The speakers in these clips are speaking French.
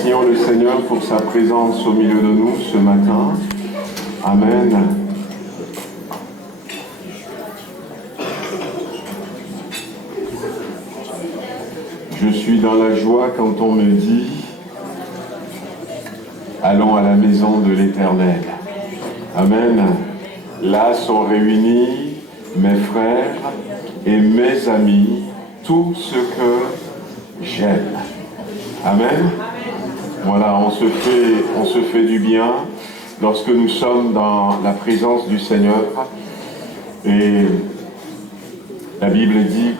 Remercions le Seigneur pour sa présence au milieu de nous ce matin. Amen. Je suis dans la joie quand on me dit « Allons à la maison de l'Éternel ». Amen. Là sont réunis mes frères et mes amis, tous ceux que j'aime. Amen. Voilà, on se fait du bien lorsque nous sommes dans la présence du Seigneur. Et la Bible dit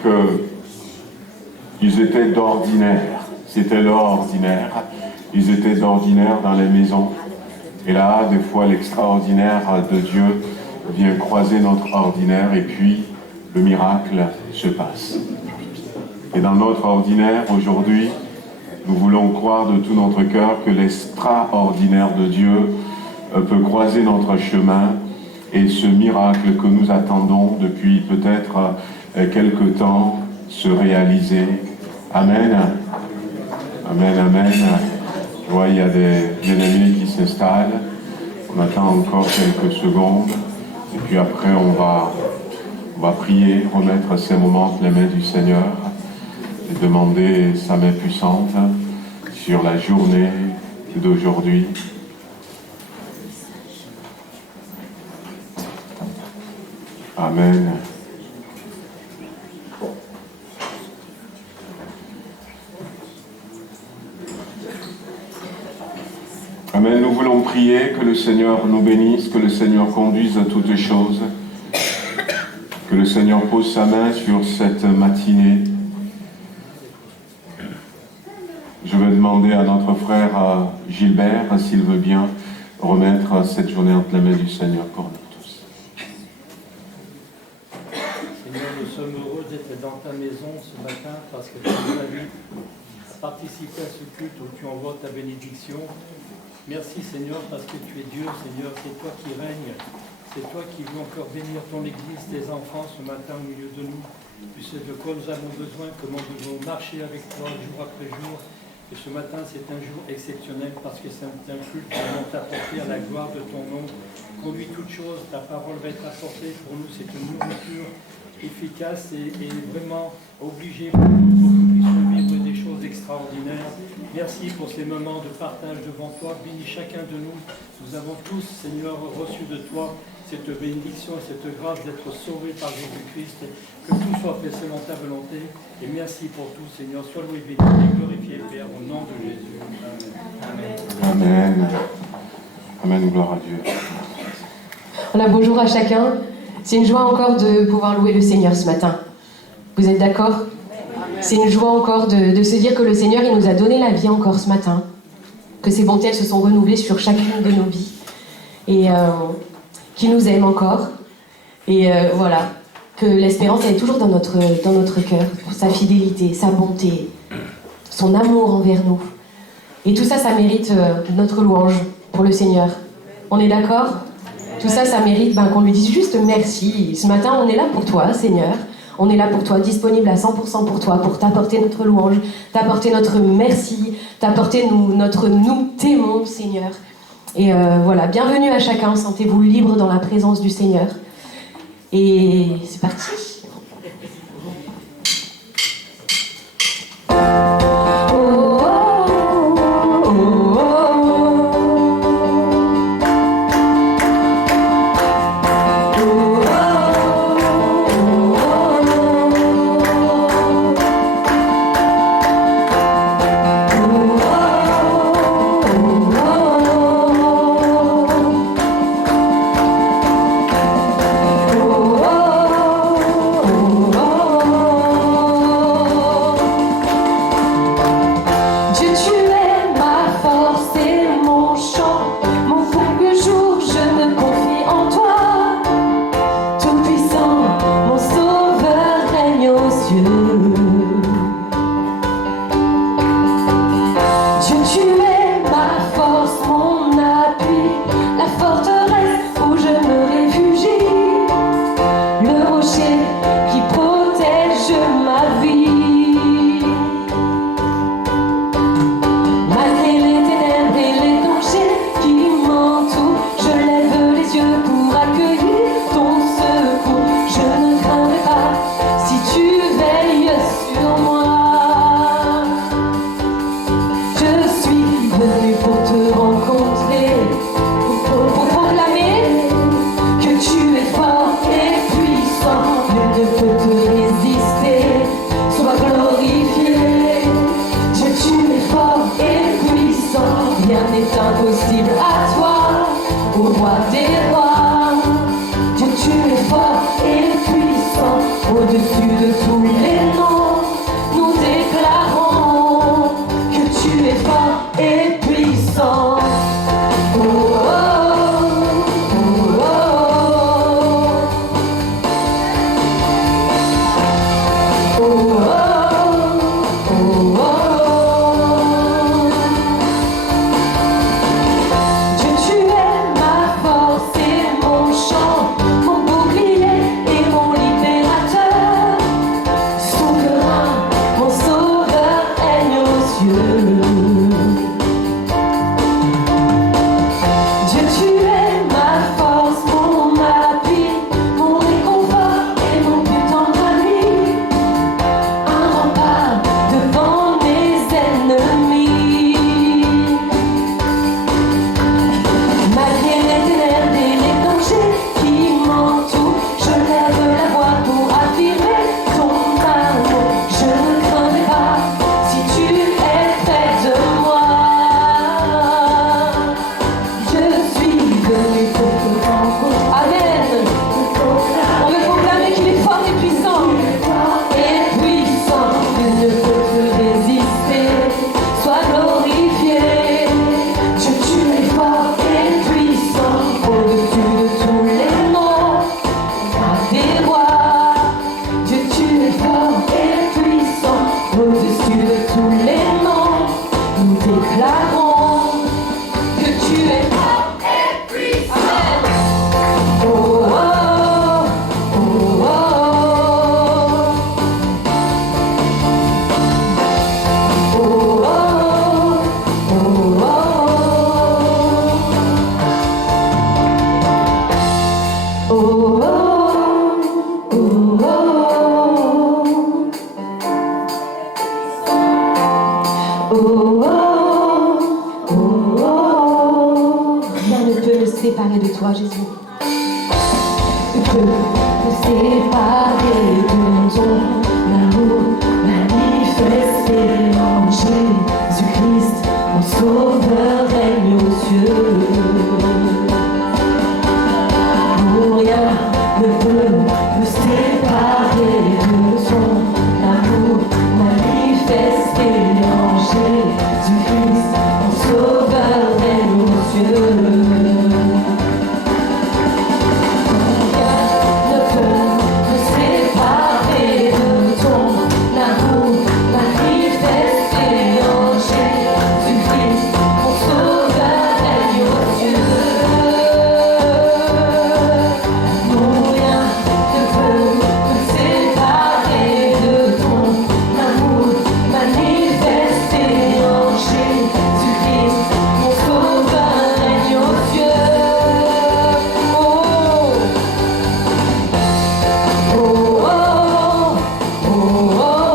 qu'ils étaient d'ordinaire. C'était l'ordinaire. Ils étaient d'ordinaire dans les maisons. Et là, des fois, l'extraordinaire de Dieu vient croiser notre ordinaire et puis le miracle se passe. Et dans notre ordinaire, aujourd'hui, nous voulons croire de tout notre cœur que l'extraordinaire de Dieu peut croiser notre chemin et ce miracle que nous attendons depuis peut-être quelque temps se réaliser. Amen. Amen, amen. Je vois, il y a des bien-aimés qui s'installent. On attend encore quelques secondes. Et puis après, on va prier, remettre ces moments entre les mains du Seigneur et demander sa main puissante sur la journée d'aujourd'hui. Amen. Amen. Nous voulons prier que le Seigneur nous bénisse, que le Seigneur conduise à toutes choses, que le Seigneur pose sa main sur cette matinée. Je vais demander à notre frère Gilbert, s'il veut bien, remettre cette journée entre les mains du Seigneur pour nous tous. Seigneur, nous sommes heureux d'être dans ta maison ce matin parce que tu nous invites à participer à ce culte où tu envoies ta bénédiction. Merci Seigneur parce que tu es Dieu, Seigneur, c'est toi qui règnes. C'est toi qui veux encore bénir ton Église, tes enfants ce matin au milieu de nous. Tu sais de quoi nous avons besoin, comment nous devons marcher avec toi jour après jour. Et ce matin, c'est un jour exceptionnel parce que c'est un culte qui va t'apporter à la gloire de ton nom. Conduis toutes choses, ta parole va être apportée. Pour nous, c'est une nourriture efficace et vraiment obligée pour nous pour que nous puissions vivre des choses extraordinaires. Merci pour ces moments de partage devant toi. Bénis chacun de nous. Nous avons tous, Seigneur, reçu de toi cette bénédiction et cette grâce d'être sauvés par Jésus-Christ. Que tout soit fait selon ta volonté. Et merci pour tout, Seigneur. Sois loué, béni et glorifié, Père, au nom de Jésus. Amen. Amen. Amen, gloire à Dieu. Voilà, bonjour à chacun. C'est une joie encore de pouvoir louer le Seigneur ce matin. Vous êtes d'accord ? C'est une joie encore de se dire que le Seigneur, il nous a donné la vie encore ce matin. Que ses bontés, elles se sont renouvelées sur chacune de nos vies. Et qu'il nous aime encore. Et voilà. Que l'espérance, elle est toujours dans notre cœur. Sa fidélité, sa bonté, son amour envers nous. Et tout ça, ça mérite notre louange pour le Seigneur. On est d'accord ? Tout ça, ça mérite qu'on lui dise juste merci. Ce matin, on est là pour toi, Seigneur. On est là pour toi, disponible à 100% pour toi, pour t'apporter notre louange, t'apporter notre merci, t'apporter notre nous t'aimons, Seigneur. Et voilà, bienvenue à chacun, sentez-vous libre dans la présence du Seigneur. Et c'est parti. tu es fort et puissant. Oh, oh, oh, oh. Oh, oh, oh, oh. Oh, oh, oh, oh, oh. Rien ne peut me séparer de toi, Jésus. Ne peut me séparer de ton amour manifesté en Jésus-Christ, mon sauveur règne aux cieux. Rien ne peut me séparer de son amour manifesté en Jésus-Christ, mon sauveur règne aux cieux. Rien ne peut me séparer de ton amour manifesté en Jésus-Christ, mon sauveur règne aux cieux. Rien ne peut me séparer de ton amour manifesté en Jésus-Christ, mon sauveur règne aux cieux. Oh, oh, oh, oh, oh.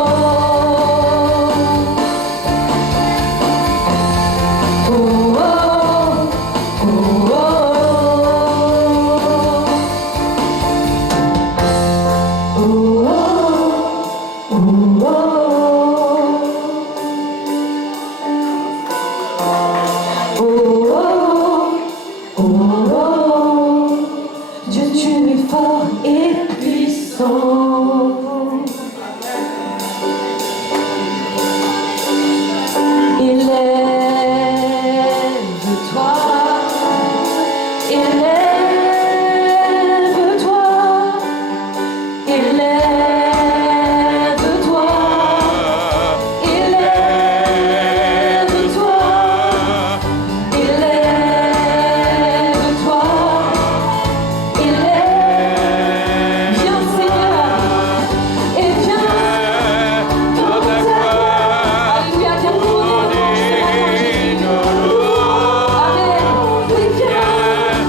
Dieu, tu es fort et puissant. Élève-toi, élève-toi, élève-toi, élève-toi, élève-toi, élève. Viens Seigneur, et viens pour ta gloire. Alléluia, viens pour nous. Amen. Oui, viens.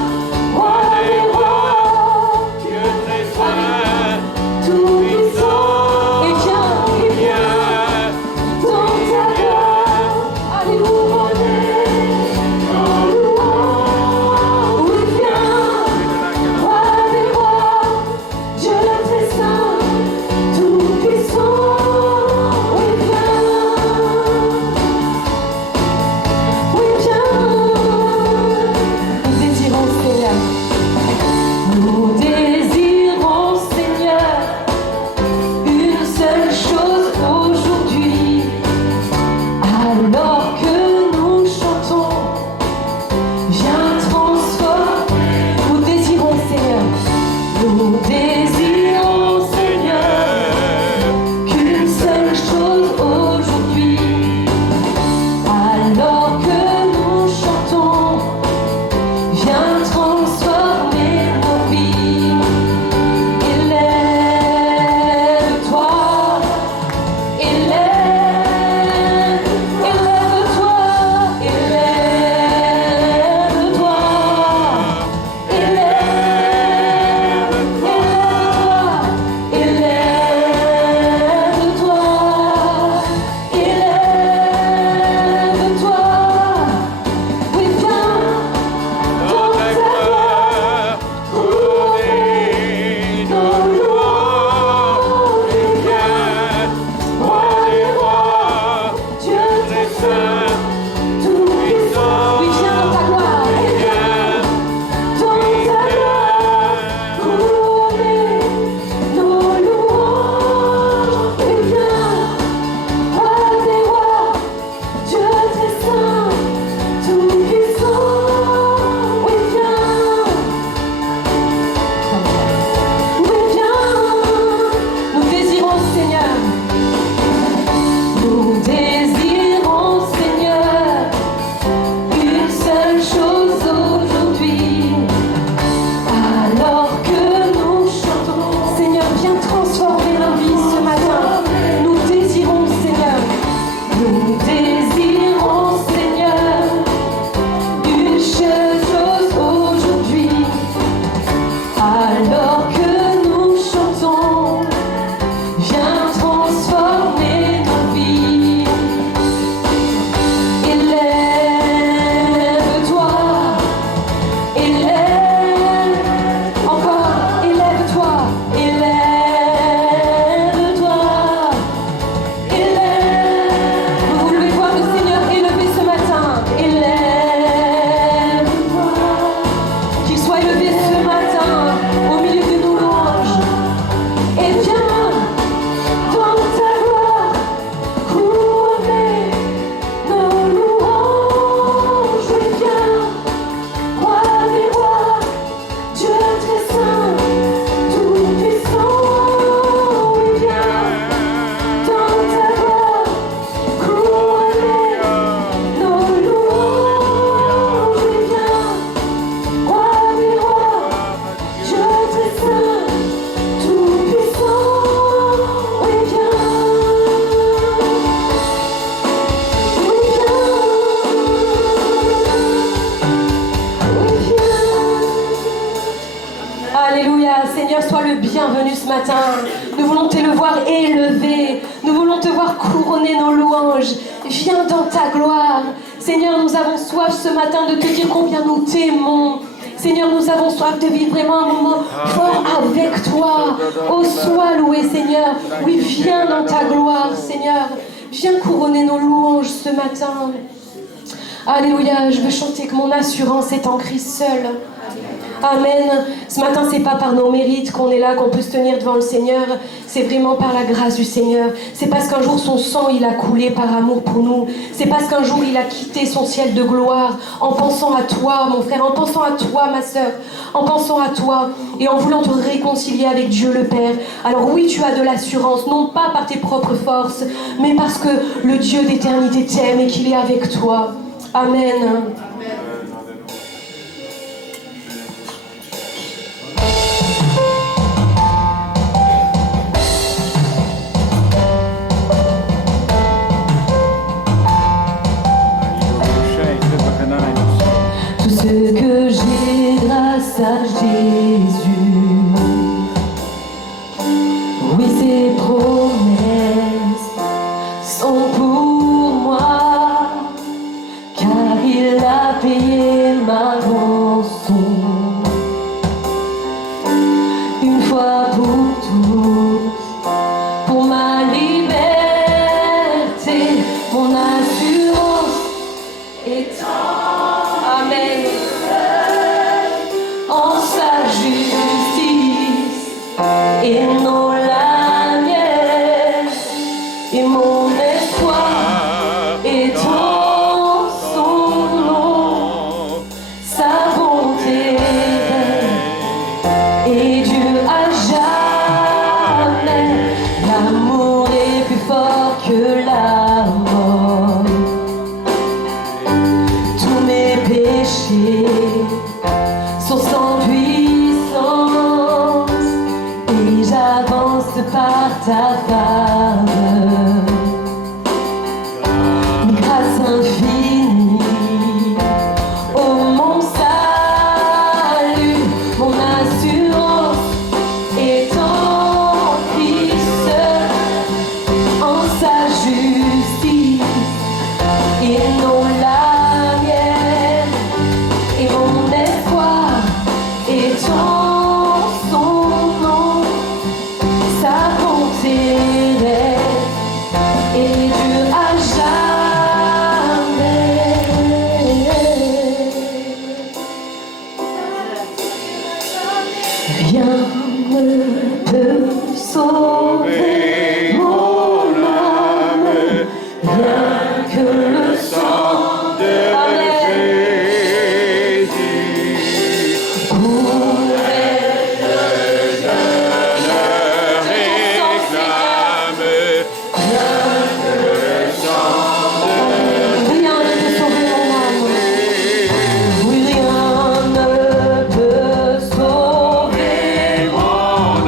Seigneur, sois le bienvenu ce matin. Nous voulons te le voir élevé. Nous voulons te voir couronner nos louanges. Viens dans ta gloire. Seigneur, nous avons soif ce matin de te dire combien nous t'aimons. Seigneur, nous avons soif de vivre vraiment un moment fort avec toi. Oh, sois loué, Seigneur. Oui, viens dans ta gloire, Seigneur. Viens couronner nos louanges ce matin. Alléluia, je veux chanter que mon assurance est en Christ seul. Amen. Ce matin, c'est pas par nos mérites qu'on est là, qu'on peut se tenir devant le Seigneur. C'est vraiment par la grâce du Seigneur. C'est parce qu'un jour son sang, il a coulé par amour pour nous. C'est parce qu'un jour, il a quitté son ciel de gloire en pensant à toi, mon frère, en pensant à toi, ma sœur, en pensant à toi et en voulant te réconcilier avec Dieu le Père. Alors oui, tu as de l'assurance, non pas par tes propres forces, mais parce que le Dieu d'éternité t'aime et qu'il est avec toi. Amen. Tout ce que j'ai grâce à Jésus, oui, ses promesses sont pour moi, car il a payé ma rançon une fois pour tous, pour ma liberté. Mon assurance est Amen. En sa justice et non la mienne, et mon espoir est en son nom, sa bonté et Dieu à jamais. L'amour est plus fort que la mort. Tous mes péchés sont sans puissance et j'avance par ta faveur. Grâce infinie, oh mon salut, mon assurance est en Christ, en sa justice et non la mienne, et mon espoir est en son nom, sa bonté et Dieu à jamais. Rien ne peut sauver mon âme, rien que le sang de Jésus pourrait le leur réclame. Rien que le sang de rien ne peut sauver mon âme. Oui, rien ne peut sauver mon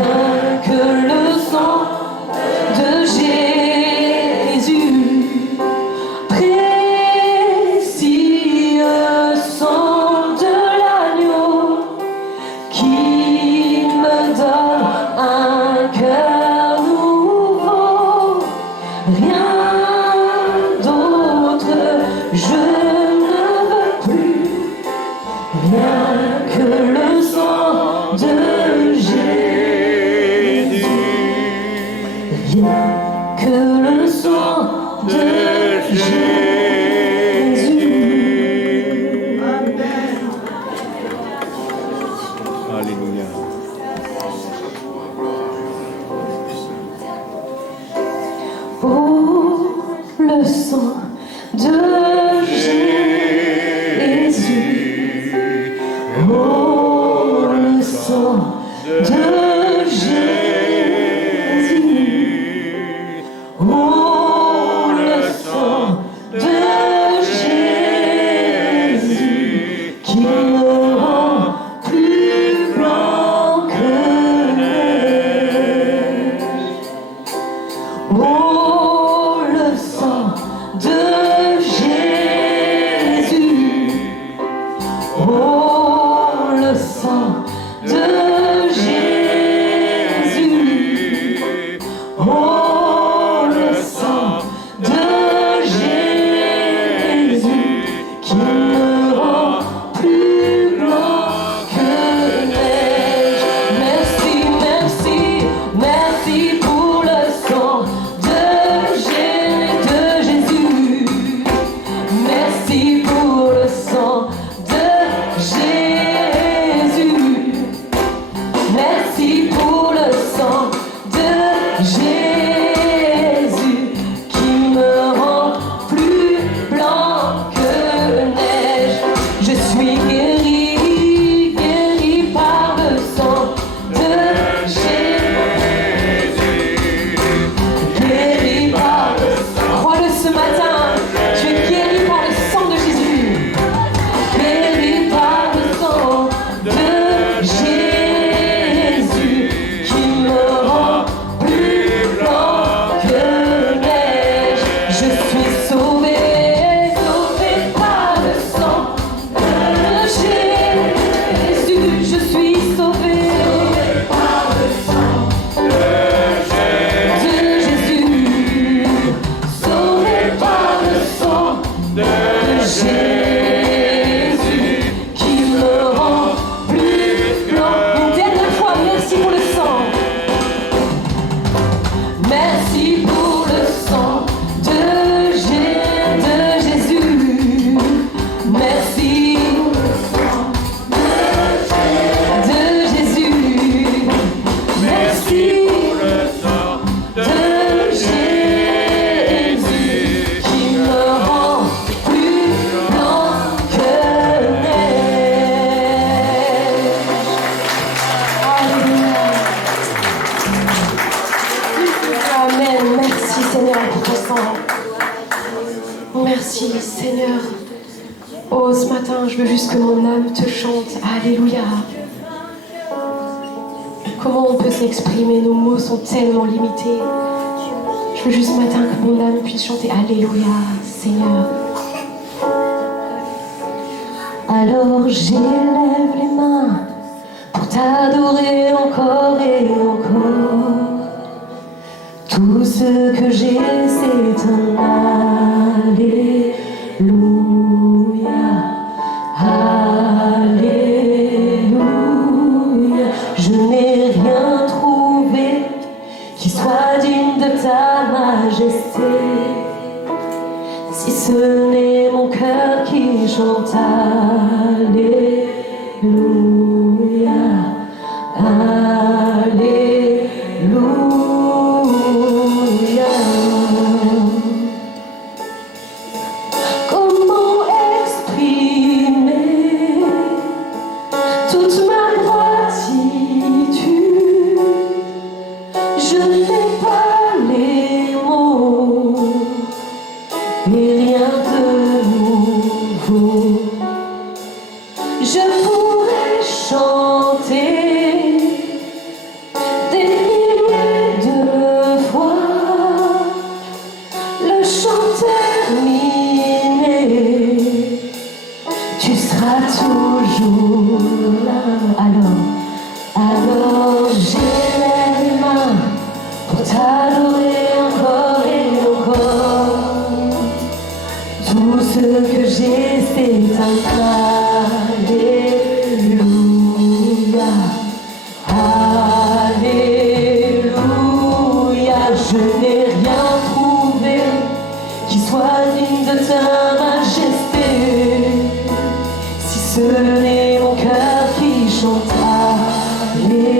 rien que le sang de Jésus, précieux sang de l'agneau, qui me donne un cœur nouveau. Rien d'autre je ne veux plus, rien que le sang de Jésus, rien que le sang de Jésus. Alléluia. Oh, le sang de Jésus. Oh, le sang de Jésus. Oh, le sang de Jésus, qui me rend plus blanc que neige. Oh, le sang de Jésus. Oh, le sang de Jésus. Oh, le sang de Jésus, qui me rend plus blanc que neige. Merci, merci, merci pour le sang de Jésus. Merci pour le sang de Jésus. Merci pour le sang de Jésus, qui me rend plus blanc que neige. Je suis guéri, guéri par le sang de Jésus. Guéri par le sang. Crois-le ce matin, tu es guéri par le sang de Jésus. Guéri par le sang de Jésus, qui me rend plus blanc que neige. Je suis sauvé, sauvé par le sang de Jésus. Je suis sauvé par le sang de Jésus. Sauvé par le sang de Jésus, qui me rend plus blanc. Une dernière fois, merci pour le sang. Merci pour le sang de Jésus. Merci pour le sang de Jésus. Merci pour le sang de Jésus, qui me rend plus blanc que neige. Alléluia. Amen. Merci Seigneur pour ton sang. Merci Seigneur. Oh, ce matin, je veux juste que mon âme te chante. Alléluia. Comment on peut s'exprimer? Nos mots sont tellement limités. Je veux juste ce matin que mon âme puisse chanter Alléluia, Seigneur. Alors j'élève les mains pour t'adorer encore et encore. Tout ce que j'ai, c'est un Alléluia. Alléluia. Je n'ai rien trouvé qui soit digne de ta majesté, si ce n'est mon cœur qui chante Alléluia. Alléluia. Comment exprimer toute ma gratitude? Je n'ai pas les mots et rien de nouveau. j'élève les mains pour t'adorer encore et encore. Tout ce que j'ai, c'est un Alléluia. Alléluia. Je n'ai rien trouvé qui soit digne de ta majesté, si ce n'est mon cœur qui chante Alléluia.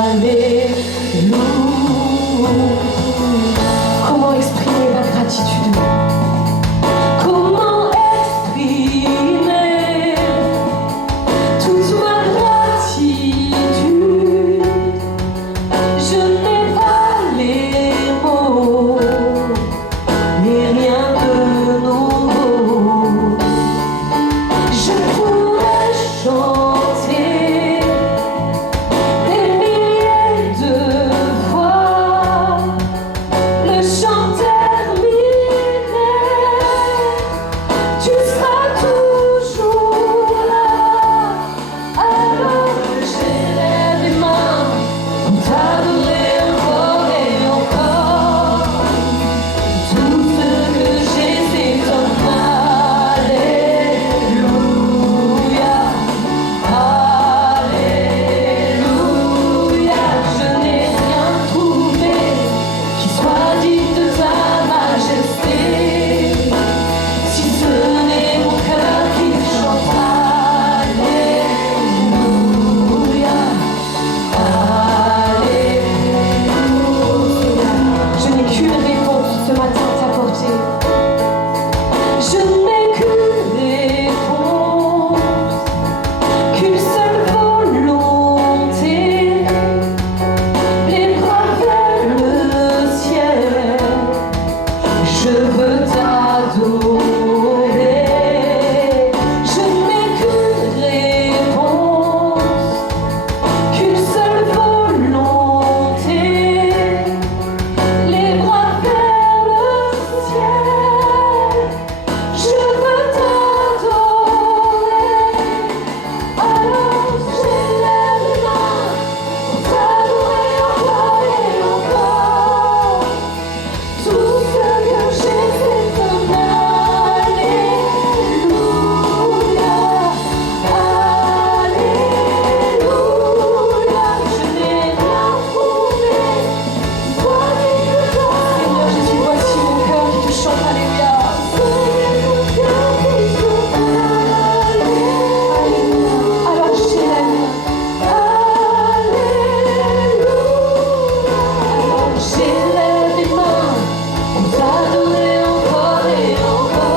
Alléluia. Comment exprimer ma gratitude? Comment exprimer toute ma gratitude? Je n'ai pas les mots, et rien de nouveau. Je pourrais chanter des milliers de fois, le chant terminé, tu seras toujours là. Alors j'élève les mains pour t'adorer encore et encore. Tout ce que j'ai, c'est un Alléluia. Alléluia. Je n'ai rien trouvé qui soit digne de ta majesté, si ce n'est mon cœur qui chante Alléluia. Alléluia. Je n'ai qu'une réponse ce matin à t'apporter. Je n'ai qu'une réponse, qu'une seule volonté, les bras vers le ciel. Je veux t'adorer. Je n'ai qu'une réponse, qu'une seule volonté, les bras vers le ciel. Je veux t'adorer. Alors j'élève les mains pour t'adorer encore et encore. Tout ce que j'ai, c'est un Alléluia. Alléluia. Je n'ai rien trouvé qui soit digne de toi. Seigneur Jésus, voici mon cœur qui te chante Alléluia. Mon cœur qui chante Alléluia. Alors j'élève les mains. Alléluia. Alors j'élève les mains pour t'adorer encore et encore.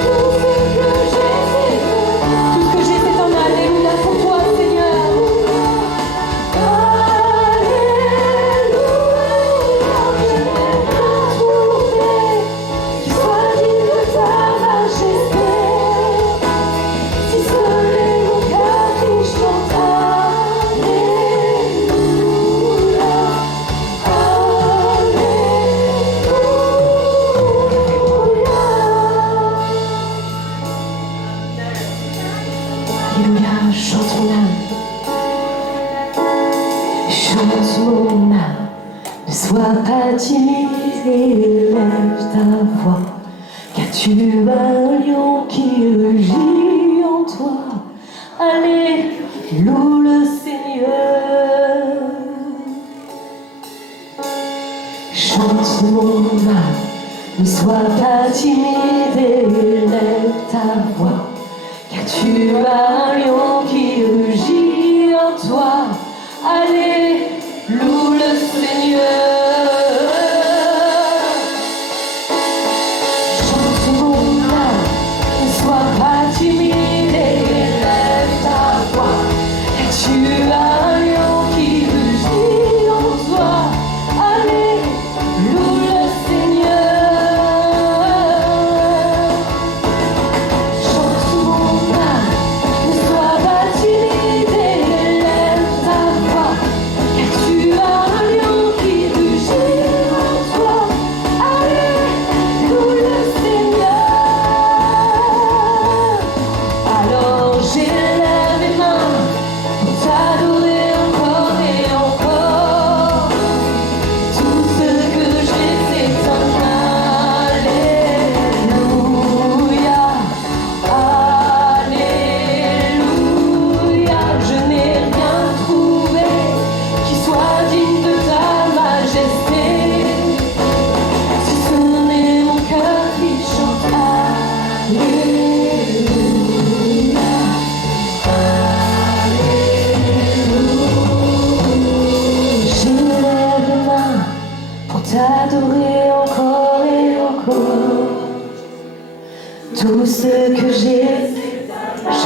Tout ce que j'ai, c'est un Alléluia pour toi, Seigneur. Alléluia. Je n'ai rien trouvé qui soit digne de ta majesté, si ce n'est mon cœur qui chante Alléluia. Alléluia, chante mon âme. Chante mon âme, ne sois pas timide, élève ta voix, car tu as un lion qui rugit en toi. Allez, loue le Seigneur. Chante mon âme, ne sois pas timide, élève ta voix, car tu as un lion qui rugit en toi. Allez, loue le Seigneur. Chante mon âme, ne sois pas timide, élève ta voix, car tu as un lion qui rugit en toi. Allez, loue le Seigneur.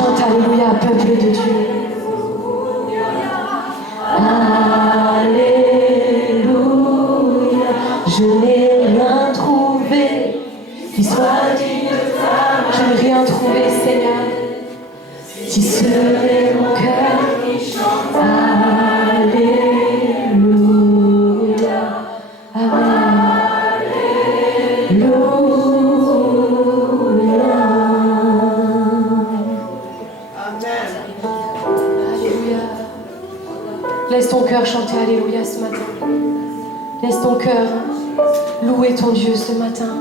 chante Alléluia, peuple de Dieu. Alléluia, je n'ai rien trouvé qui soit digne de ta main. Je n'ai rien trouvé, Seigneur. Si ce n'est mon cœur qui chante Alléluia, Alléluia. Alléluia. Laisse ton cœur chanter Alléluia ce matin. Laisse ton cœur louer ton Dieu ce matin.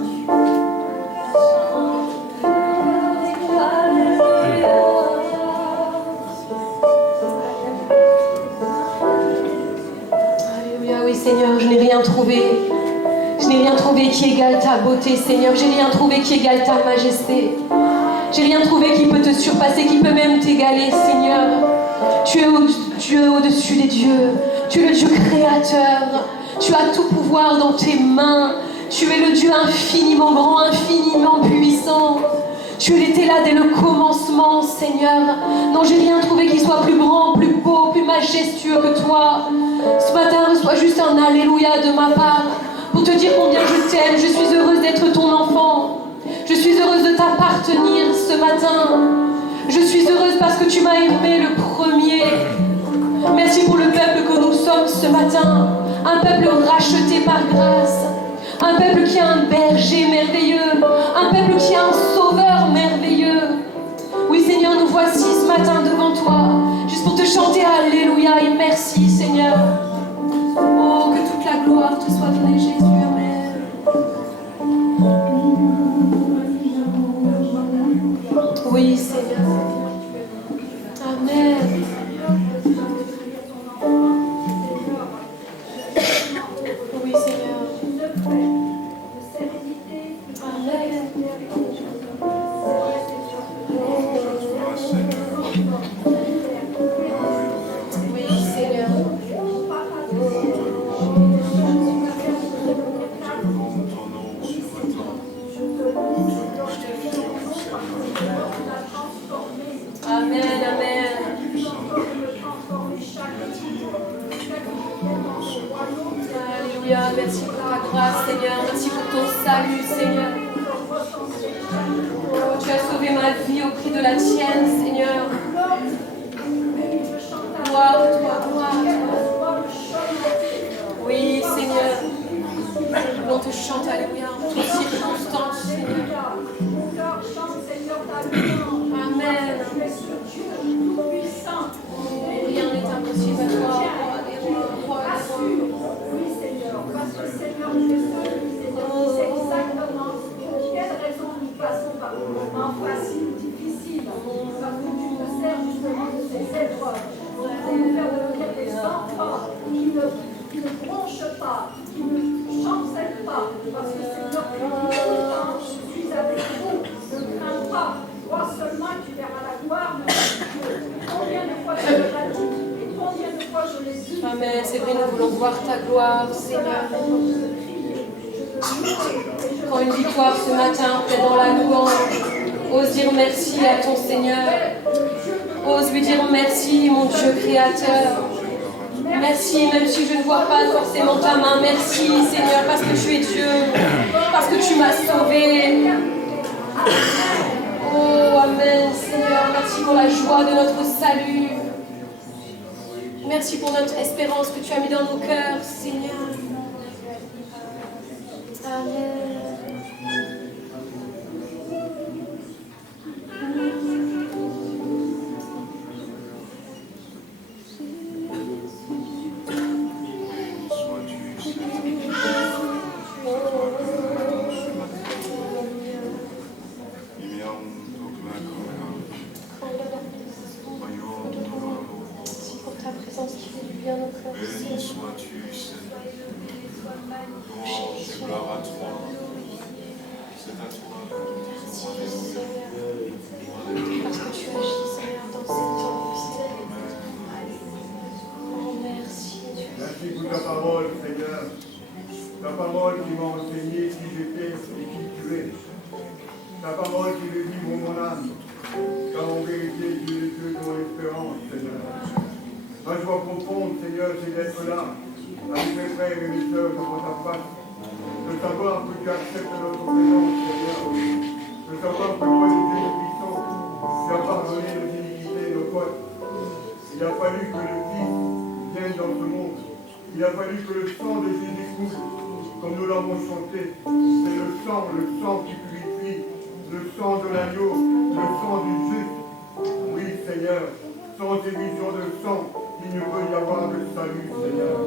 Alléluia, oui Seigneur, je n'ai rien trouvé. Je n'ai rien trouvé qui égale ta beauté, Seigneur. J'ai rien trouvé qui égale ta majesté. J'ai rien trouvé qui peut te surpasser, qui peut même t'égaler, Seigneur. Tu es au-dessus des dieux. Tu es le Dieu créateur. Tu as tout pouvoir dans tes mains. Tu es le Dieu infiniment grand, infiniment puissant. Tu étais là dès le commencement, Seigneur. Non, j'ai rien trouvé qui soit plus grand, plus beau, plus majestueux que toi. Ce matin, reçois juste un Alléluia de ma part pour te dire combien je t'aime. Je suis heureuse d'être ton enfant. Je suis heureuse de t'appartenir ce matin. Je suis heureuse parce que tu m'as aimé le premier. Merci pour le peuple que nous sommes ce matin. Un peuple racheté par grâce. Un peuple qui a un berger merveilleux. Un peuple qui a un sauveur merveilleux. Oui Seigneur, nous voici ce matin devant toi. Juste pour te chanter Alléluia et merci Seigneur. Oh, que toute la gloire te soit donnée Jésus. Amen. Oui Seigneur. Amen. Oui Seigneur. Merci pour ta grâce, Seigneur. Merci pour ton salut, Seigneur. Tu as sauvé ma vie au prix de la tienne, Seigneur. Gloire à toi, gloire à toi. Oui, Seigneur. On te chante, Alléluia, en toutes circonstances, Seigneur. Amen. Rien n'est impossible à toi, roi. Parce que Seigneur, tu es seul, Seigneur, tu sais exactement pour quelle raison nous passons par des moments faciles ou difficiles. Parce que tu te sers justement de ces épreuves pour nous faire devenir des enfants qui ne bronchent pas, qui ne chancellent pas. Parce que Seigneur, tu dis tout le temps, je suis avec vous, ne crains pas. Toi seulement, tu verras la gloire de Dieu. Combien de fois tu l'as dit? Combien de fois je l'ai dit? Amen, c'est vrai, nous voulons voir ta gloire, Seigneur. Quand une victoire ce matin, peut-être dans la louange, ose dire merci à ton Seigneur. Ose lui dire merci, mon Dieu créateur. Merci, même si je ne vois pas forcément ta main. Merci, Seigneur, parce que tu es Dieu, parce que tu m'as sauvé. Oh, Amen, Seigneur. Merci pour la joie de notre salut. Merci pour notre espérance que tu as mis dans nos cœurs, Seigneur. Amen. Béni sois-tu, Seigneur. Louange et gloire à toi. C'est à toi que nous disons Alléluia. Parce que tu agis, Seigneur, dans ces temps, Seigneur. Oh, merci, Dieu. Merci pour ta parole, Seigneur. Ta parole qui m'a enseigné qui j'étais et qui tu es. Ta parole qui me dit, mon âme, car en vérité, Seigneur, c'est d'être là, avec mes frères et mes sœurs devant ta face, de savoir que tu acceptes notre présence, Seigneur, de savoir que toi, le Dieu puissant, tu as pardonné nos iniquités et nos fautes. Il a fallu que le Fils vienne dans ce monde. Il a fallu que le sang de Jésus coule, comme nous l'avons chanté. C'est le sang qui purifie, le sang de l'agneau, le sang du juste. Oui, Seigneur, sans émission de sang, il ne peut y avoir de salut, Seigneur.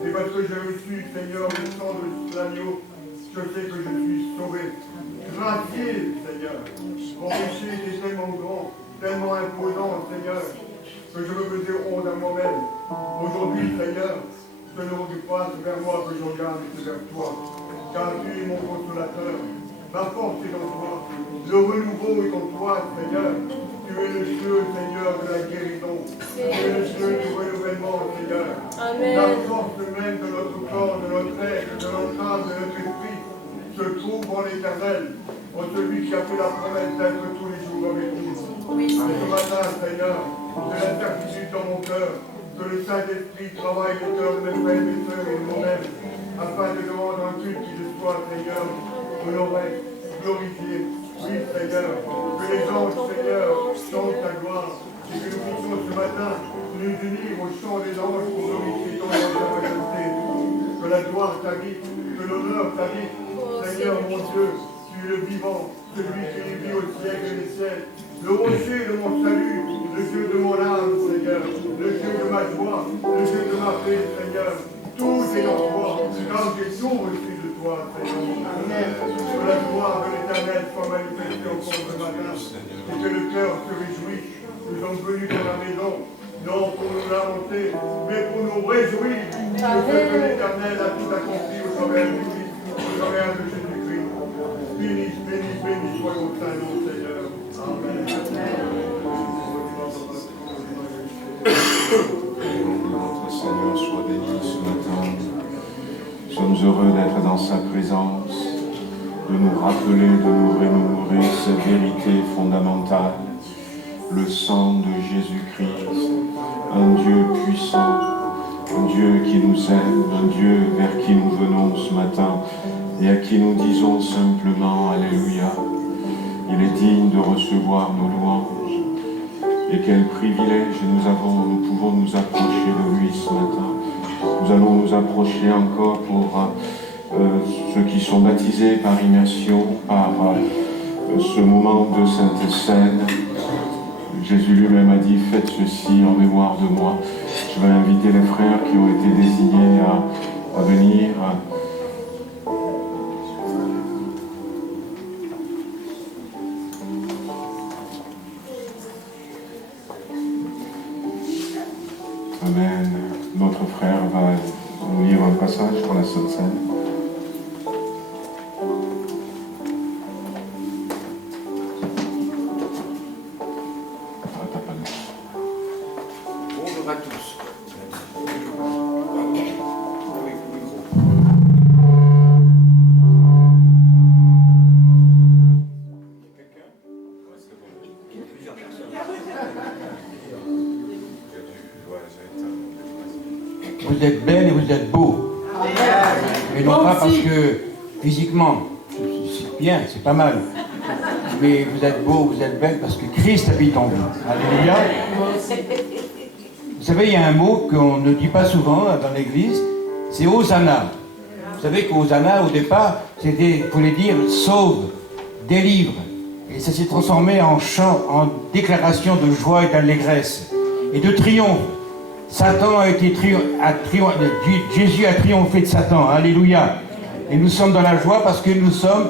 Et parce que j'ai reçu, Seigneur, le sang de l'agneau, je sais que je suis sauvé. Gracié, Seigneur. Mon péché était tellement grand, tellement imposant, Seigneur, que je me faisais honte à moi-même. Aujourd'hui, Seigneur, ce nom du Père, c'est vers moi que je regarde et c'est vers toi. Car tu es mon consolateur. Ma force est en toi. Le renouveau est en toi, Seigneur. Tu es le Dieu, Seigneur, de la guérison. Tu es le Dieu du renouvellement, Seigneur. Amen. La force même de notre corps, de notre être, de notre âme, de notre esprit se trouve en l'Éternel, en celui qui a fait la promesse d'être tous les jours avec nous. Ce matin, Seigneur, j'ai la certitude dans mon cœur que le Saint-Esprit travaille les cœurs de mes frères et mes sœurs et de moi-même, afin de demander un culte qui le soit, Seigneur, honoré, glorifié. Oui, Seigneur, que les anges, Seigneur, chantent ta gloire, et que nous puissions ce matin nous unir au chant des anges pour glorifier ton nom de la majesté. Que la gloire t'habite, que l'honneur t'habite. Seigneur, mon Dieu, tu es le vivant, celui qui vit au siècle des siècles. Le rocher de mon salut, le Dieu de mon âme, Seigneur, le Dieu de ma joie, le Dieu de ma paix, Seigneur. Tout est en toi, car j'ai tout reçu de toi, Seigneur. Amen. Que la gloire de l'Éternel soit manifestée encore ce matin, et que le cœur se réjouisse. Nous sommes venus dans la maison, non pour nous lamenter, mais pour nous réjouir de ce que l'Éternel a tout accompli au travers du Christ, au travers de Jésus-Christ. Béni, béni, béni soit au saint nom, Seigneur. Amen. Notre Seigneur soit béni ce matin. Nous sommes heureux d'être dans sa présence, de nous rappeler, de nous remémorer cette vérité fondamentale, le sang de Jésus-Christ, un Dieu puissant, un Dieu qui nous aime, un Dieu vers qui nous venons ce matin et à qui nous disons simplement Alléluia. Il est digne de recevoir nos louanges. Et quel privilège nous pouvons nous approcher de lui ce matin. Nous allons nous approcher encore pour ceux qui sont baptisés par immersion, par ce moment de Sainte Seine. Jésus lui-même a dit, faites ceci en mémoire de moi. Je vais inviter les frères qui ont été désignés à venir. Amen. Notre frère va nous lire un passage pour la Sainte Seine. Bonjour à tous. Vous êtes belle et vous êtes beau. Et non pas parce que physiquement, c'est bien, c'est pas mal. Mais vous êtes beau, vous êtes belle parce que Christ habite en vous. Alléluia. Vous savez, il y a un mot qu'on ne dit pas souvent dans l'église, c'est Hosanna. Vous savez qu'Hosanna, au départ, c'était, il fallait dire sauve, délivre. Et ça s'est transformé en chant, en déclaration de joie et d'allégresse et de triomphe. Satan a été Jésus a triomphé de Satan. Alléluia. Et nous sommes dans la joie parce que nous sommes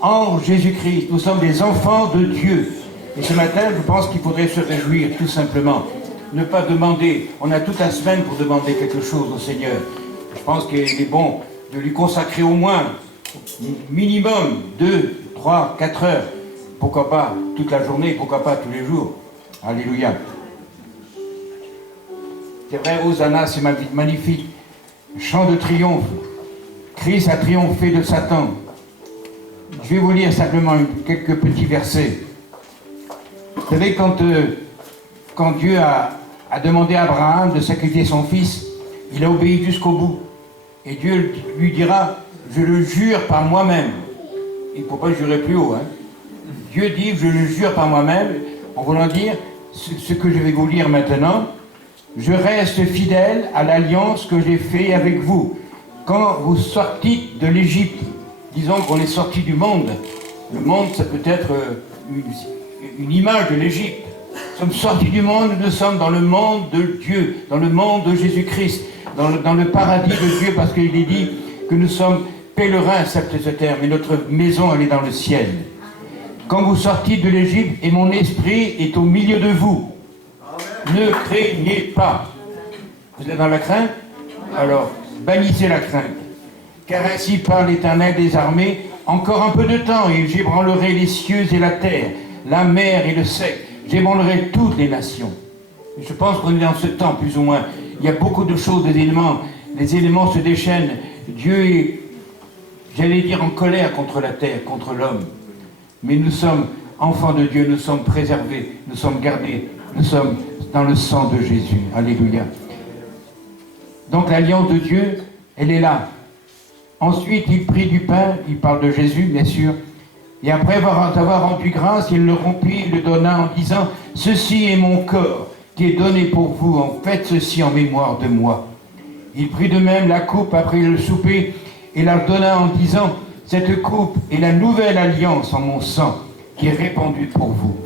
en Jésus-Christ. Nous sommes des enfants de Dieu. Et ce matin, je pense qu'il faudrait se réjouir, tout simplement. Ne pas demander. On a toute la semaine pour demander quelque chose au Seigneur. Je pense qu'il est bon de lui consacrer au moins, minimum, 2, 3, 4 heures. Pourquoi pas toute la journée, pourquoi pas tous les jours. Alléluia. C'est vrai, Hosanna, c'est magnifique. Chant de triomphe. Christ a triomphé de Satan. Je vais vous lire simplement quelques petits versets. Vous savez, quand Dieu a demandé à Abraham de sacrifier son fils, Il a obéi jusqu'au bout. Et Dieu lui dira, je le jure par moi-même. Il ne faut pas jurer plus haut. Hein. Dieu dit, je le jure par moi-même, en voulant dire ce que je vais vous lire maintenant. Je reste fidèle à l'alliance que j'ai faite avec vous. Quand vous sortîtes de l'Égypte, disons qu'on est sorti du monde. Le monde, ça peut être une image de l'Égypte. Nous sommes sortis du monde, nous sommes dans le monde de Dieu, dans le monde de Jésus-Christ, dans le paradis de Dieu, parce qu'il est dit que nous sommes pèlerins, cette terre, mais notre maison, elle est dans le ciel. Quand vous sortez de l'Égypte, et mon esprit est au milieu de vous, ne craignez pas. Vous êtes dans la crainte? Alors, bannissez la crainte. Car ainsi parle l'Éternel des armées, encore un peu de temps, et j'ébranlerai les cieux et la terre, la mer et le sec. J'ébranlerai toutes les nations. Et je pense qu'on est dans ce temps, plus ou moins. Il y a beaucoup de choses, des éléments. Les éléments se déchaînent. Dieu est, j'allais dire, en colère contre la terre, contre l'homme. Mais nous sommes enfants de Dieu, nous sommes préservés, nous sommes gardés, nous sommes dans le sang de Jésus. Alléluia. Donc l'alliance de Dieu, elle est là. Ensuite, il prit du pain, il parle de Jésus, bien sûr. Et après avoir rendu grâce, il le rompit, il le donna en disant, « Ceci est mon corps, qui est donné pour vous, en faites ceci en mémoire de moi. » Il prit de même la coupe après le souper, et la donna en disant, « Cette coupe est la nouvelle alliance en mon sang, qui est répandue pour vous. »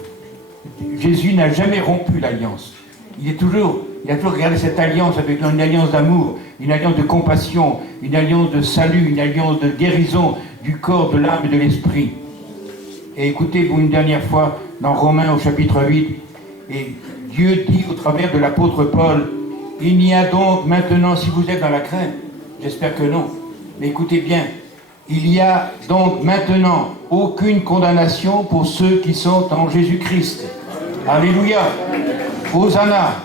Jésus n'a jamais rompu l'alliance. Il a toujours regardé cette alliance avec une alliance d'amour, une alliance de compassion, une alliance de salut, une alliance de guérison du corps, de l'âme et de l'esprit. Et écoutez-vous une dernière fois dans Romains au chapitre 8, et Dieu dit au travers de l'apôtre Paul, « Il n'y a donc maintenant, si vous êtes dans la crainte, j'espère que non, mais écoutez bien, il n'y a donc maintenant aucune condamnation pour ceux qui sont en Jésus-Christ. » Alléluia. Hosanna.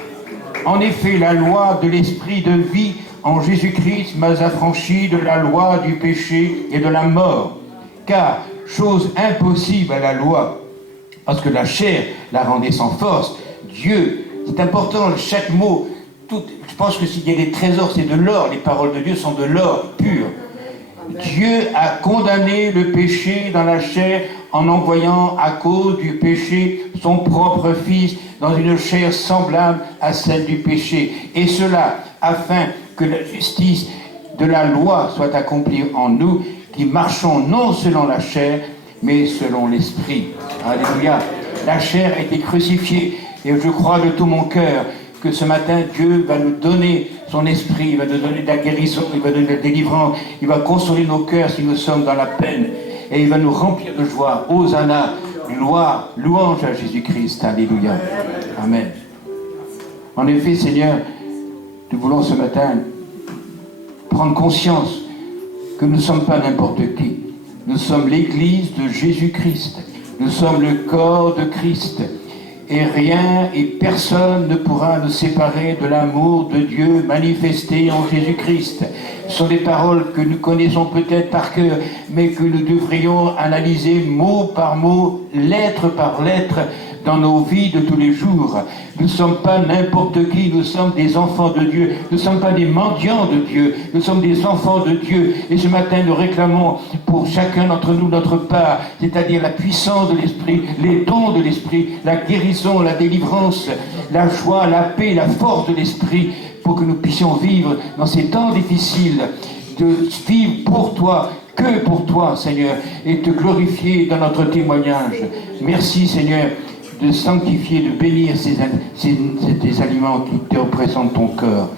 En effet, la loi de l'esprit de vie en Jésus-Christ m'a affranchi de la loi du péché et de la mort. Car, chose impossible à la loi, parce que la chair la rendait sans force, Dieu, c'est important, chaque mot, je pense que s'il y a des trésors, c'est de l'or, les paroles de Dieu sont de l'or pur. Dieu a condamné le péché dans la chair en envoyant à cause du péché son propre Fils dans une chair semblable à celle du péché. Et cela afin que la justice de la loi soit accomplie en nous qui marchons non selon la chair mais selon l'esprit. Alléluia. La chair a été crucifiée et je crois de tout mon cœur que ce matin, Dieu va nous donner son esprit, il va nous donner de la guérison, il va nous donner de la délivrance, il va consoler nos cœurs si nous sommes dans la peine, et il va nous remplir de joie. Hosanna, gloire, louange à Jésus-Christ. Alléluia. Amen. En effet, Seigneur, nous voulons ce matin prendre conscience que nous ne sommes pas n'importe qui. Nous sommes l'Église de Jésus-Christ. Nous sommes le corps de Christ. Et rien et personne ne pourra nous séparer de l'amour de Dieu manifesté en Jésus-Christ. Ce sont des paroles que nous connaissons peut-être par cœur, mais que nous devrions analyser mot par mot, lettre par lettre, dans nos vies de tous les jours. Nous ne sommes pas n'importe qui, nous sommes des enfants de Dieu. Nous ne sommes pas des mendiants de Dieu, nous sommes des enfants de Dieu. Et ce matin, nous réclamons pour chacun d'entre nous notre part, c'est-à-dire la puissance de l'Esprit, les dons de l'Esprit, la guérison, la délivrance, la joie, la paix, la force de l'Esprit, pour que nous puissions vivre dans ces temps difficiles, de vivre pour toi, que pour toi, Seigneur, et te glorifier dans notre témoignage. Merci, Seigneur, de sanctifier, de bénir ces aliments qui te représentent ton cœur.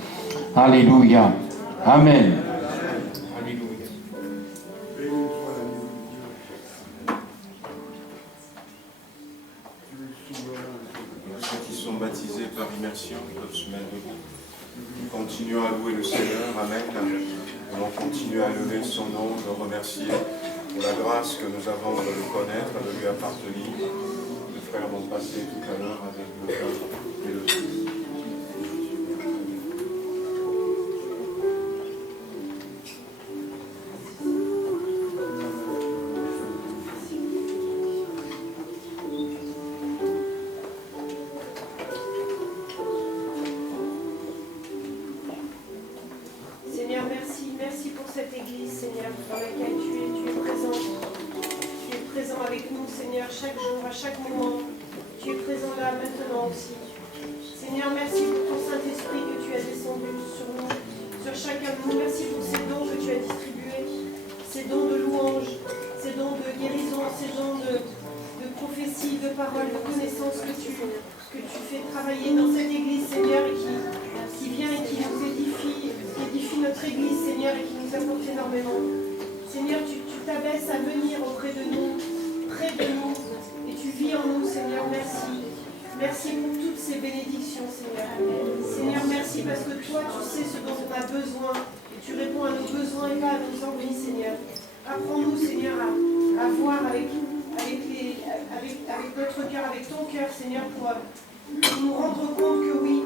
Alléluia. Amen. Alléluia. Ceux qui sont baptisés par immersion peuvent se mettre debout. Nous continuons à louer le Seigneur. Amen. Nous allons continuer à lever son nom, le remercier pour la grâce que nous avons de le connaître, de lui appartenir. Les frères vont passer tout à l'heure avec le pain et le vin. église, Seigneur, dans laquelle tu es présent. Tu es présent avec nous, Seigneur, chaque jour, à chaque moment. Tu es présent là maintenant aussi. Seigneur, merci pour ton Saint-Esprit que tu as descendu sur nous, sur chacun de nous. Merci pour ces dons que tu as distribués, ces dons de louange, ces dons de guérison, ces dons de prophétie, de parole, de connaissance que tu fais travailler dans cette église, Seigneur, et qui vient et qui nous édifie notre église, Seigneur, et qui nous apporte énormément. Seigneur, tu t'abaisses à venir auprès de nous, près de nous, et tu vis en nous, Seigneur. Merci. Merci pour toutes ces bénédictions, Seigneur. Seigneur, merci parce que toi, tu sais ce dont on a besoin, et tu réponds à nos besoins et pas à nos envies, Seigneur. Apprends-nous, Seigneur, à voir avec notre cœur, avec ton cœur, Seigneur, pour nous rendre compte que oui,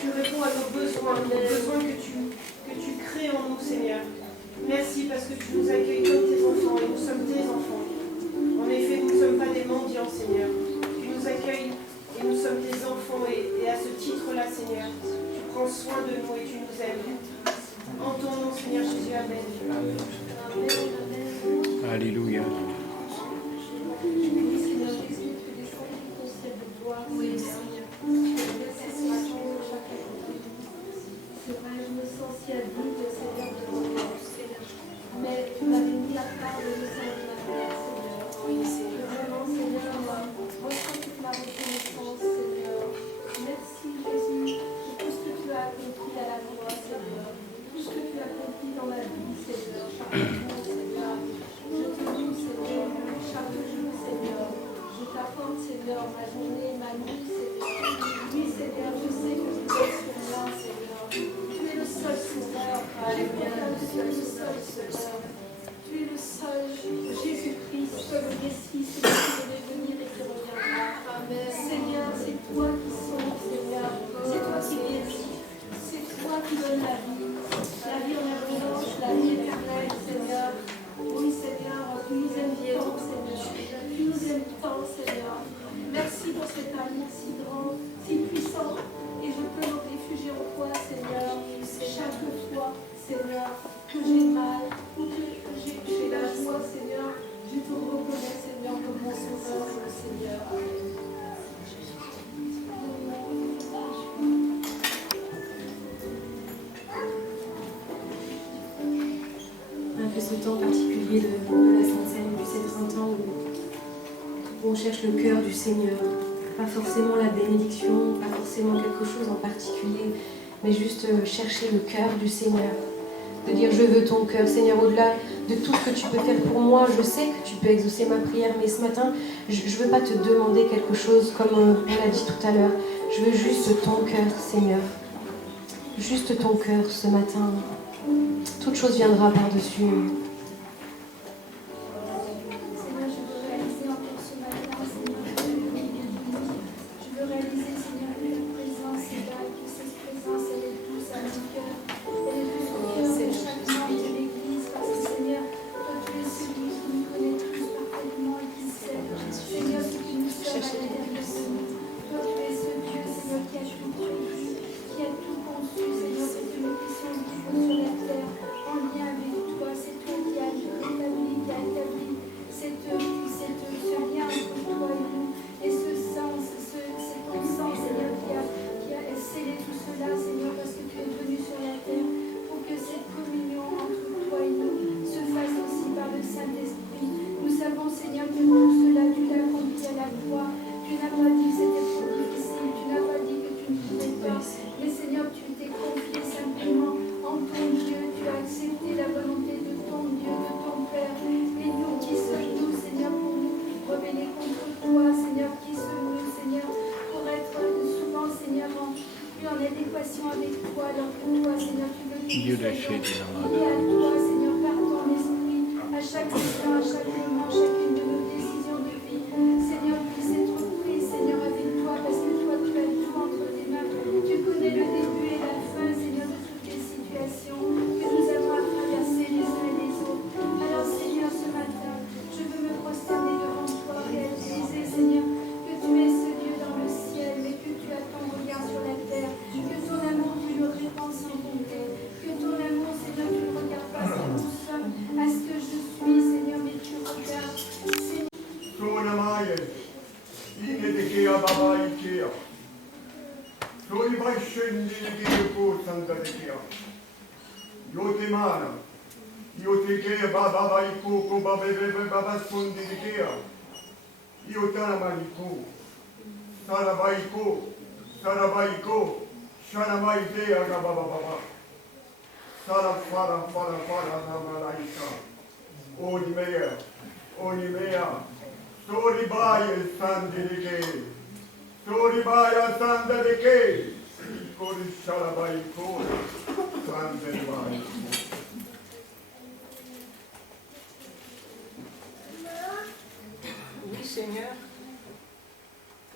tu réponds à nos besoins que tu crées en nous, Seigneur. Merci parce que tu nous accueilles comme tes enfants et nous sommes tes enfants. En effet, nous ne sommes pas des mendiants, Seigneur. Tu nous accueilles et nous sommes tes enfants et à ce titre-là, Seigneur, tu prends soin de nous et tu nous aimes. En ton nom, Seigneur Jésus, Amen. Alléluia. Je me sens si digne, Seigneur, de mon Dieu. Mais tu m'as mis à part de le sein de ma mère, Seigneur. Vraiment, Seigneur, moi, je toute ma reconnaissance, Seigneur. Merci, Jésus, pour tout ce que tu as accompli à la croix, Seigneur. Tout ce que tu as accompli dans ma vie, Seigneur. Chaque jour, Seigneur. Je te loue, Seigneur. Chaque jour, Seigneur. Je t'apporte, Seigneur, ma journée, ma nuit, Seigneur. Oui, Seigneur, je sais que tu es sur moi, Seigneur. Tu es le seul Seigneur. Alléluia. Tu es le seul Seigneur. Tu es le seul Jésus-Christ, seul Messie, celui qui devait venir et qui reviendra. Amen. Seigneur, c'est toi qui sauves, Seigneur. C'est toi qui guéris. C'est toi qui donnes la vie en abondance, la vie éternelle, Seigneur. Oui, Seigneur, tu nous aimes bien, Seigneur. Tu nous aimes tant, Seigneur. Merci pour cet amour si grand, si puissant. Et je peux me réfugier en toi, Seigneur. Chaque fois, Seigneur, que j'ai mal ou que j'ai la joie, Seigneur, je te reconnais, Seigneur, comme mon sauveur et mon Seigneur. Après ce temps particulier de la Sainte Seine, du 7-20 ans où on cherche le cœur du Seigneur, pas forcément la bénédiction, pas forcément quelque chose en particulier, mais juste chercher le cœur du Seigneur. De dire je veux ton cœur, Seigneur, au-delà de tout ce que tu peux faire pour moi, je sais que tu peux exaucer ma prière, mais ce matin, je ne veux pas te demander quelque chose comme on l'a dit tout à l'heure. Je veux juste ton cœur, Seigneur. Juste ton cœur ce matin. Toute chose viendra par-dessus. Seigneur, je veux réaliser encore ce matin, Seigneur, je veux réaliser, Seigneur, que ta présence est là, que cette présence, elle est douce à mon cœur. Elle est douce au cœur de chaque membre de l'Église, parce que, Seigneur, toi, tu es celui qui nous connaît tous parfaitement et qui sait, Seigneur, ce que nous sommes à l'intérieur de nous. Toi, tu es ce Dieu, Seigneur, qui a tout prévu, qui a tout conçu, Seigneur, pour que nous puissions vivre sur la terre en lien avec toi. C'est toi qui as rétabli, qui a établi ce lien entre toi et nous, et ce sang, c'est ton sang, Seigneur, qui a scellé tout cela, Seigneur, parce que tu es venu sur la terre pour que cette communion entre toi et nous se fasse aussi par le Saint-Esprit. Nous savons, Seigneur, que tout cela, tu l'as accompli à la croix. Tu n'as pas dit que c'était trop difficile, tu n'as pas dit que tu ne pouvais pas, mais Seigneur, tu t'es confié simplement en ton Dieu, tu as accepté la volonté de ton Dieu, de ton Père. Et nous, qui sommes-nous, Seigneur, pour nous rebeller contre toi, Seigneur, qui sommes-nous, Seigneur, pour être souvent, Seigneur, plus en adéquation avec toi, alors que toi, Seigneur, tu veux que nous soyons liés à toi, Seigneur, par ton esprit, à chaque instant, à chaque moment, chacune de nos décisions de vie, Seigneur, puisse être prise, Seigneur, avec toi, parce que toi, tu as tout entre tes mains. Tu connais le début et la fin, Seigneur, de toutes les situations que nous avons à traverser les uns et les autres. Alors, Seigneur, ce matin, je veux me prosterner devant toi, réaliser, Seigneur, que tu es ce Dieu dans le ciel, mais que tu as ton regard sur la terre, que ton amour, tu le répands sans compter, que ton amour, Seigneur, tu ne regardes pas Soli vai scendi di che Santa Dea. Io te mana. Io te che baba vai cuco baba scondi di che. Io te la manico. Sara vai co. Sara vai co. Shana mai dea baba baba. Sara fara na malaika. Ogni mea. Soli vai il sandi di che. Soli vai al sanda di che. Cori sara vai co. Sanda di vai. Oui, Seigneur,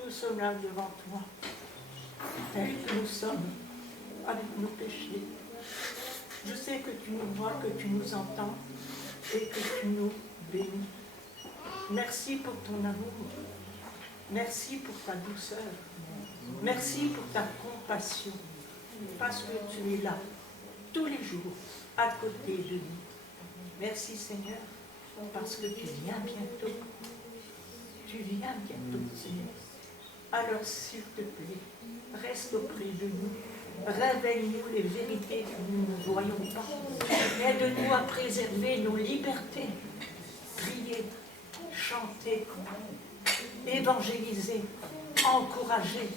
nous sommes là devant toi, tels que nous sommes, avec nos péchés. Je sais que tu nous vois, que tu nous entends et que tu nous bénis. Merci pour ton amour, merci pour ta douceur, merci pour ta compassion, parce que tu es là, tous les jours, à côté de nous. Merci Seigneur, parce que tu viens bientôt. Tu viens bientôt, Seigneur. Alors, s'il te plaît, reste auprès de nous. Révèle-nous les vérités que nous ne voyons pas. Aide-nous à préserver nos libertés. Prier, chanter, évangéliser, encourager,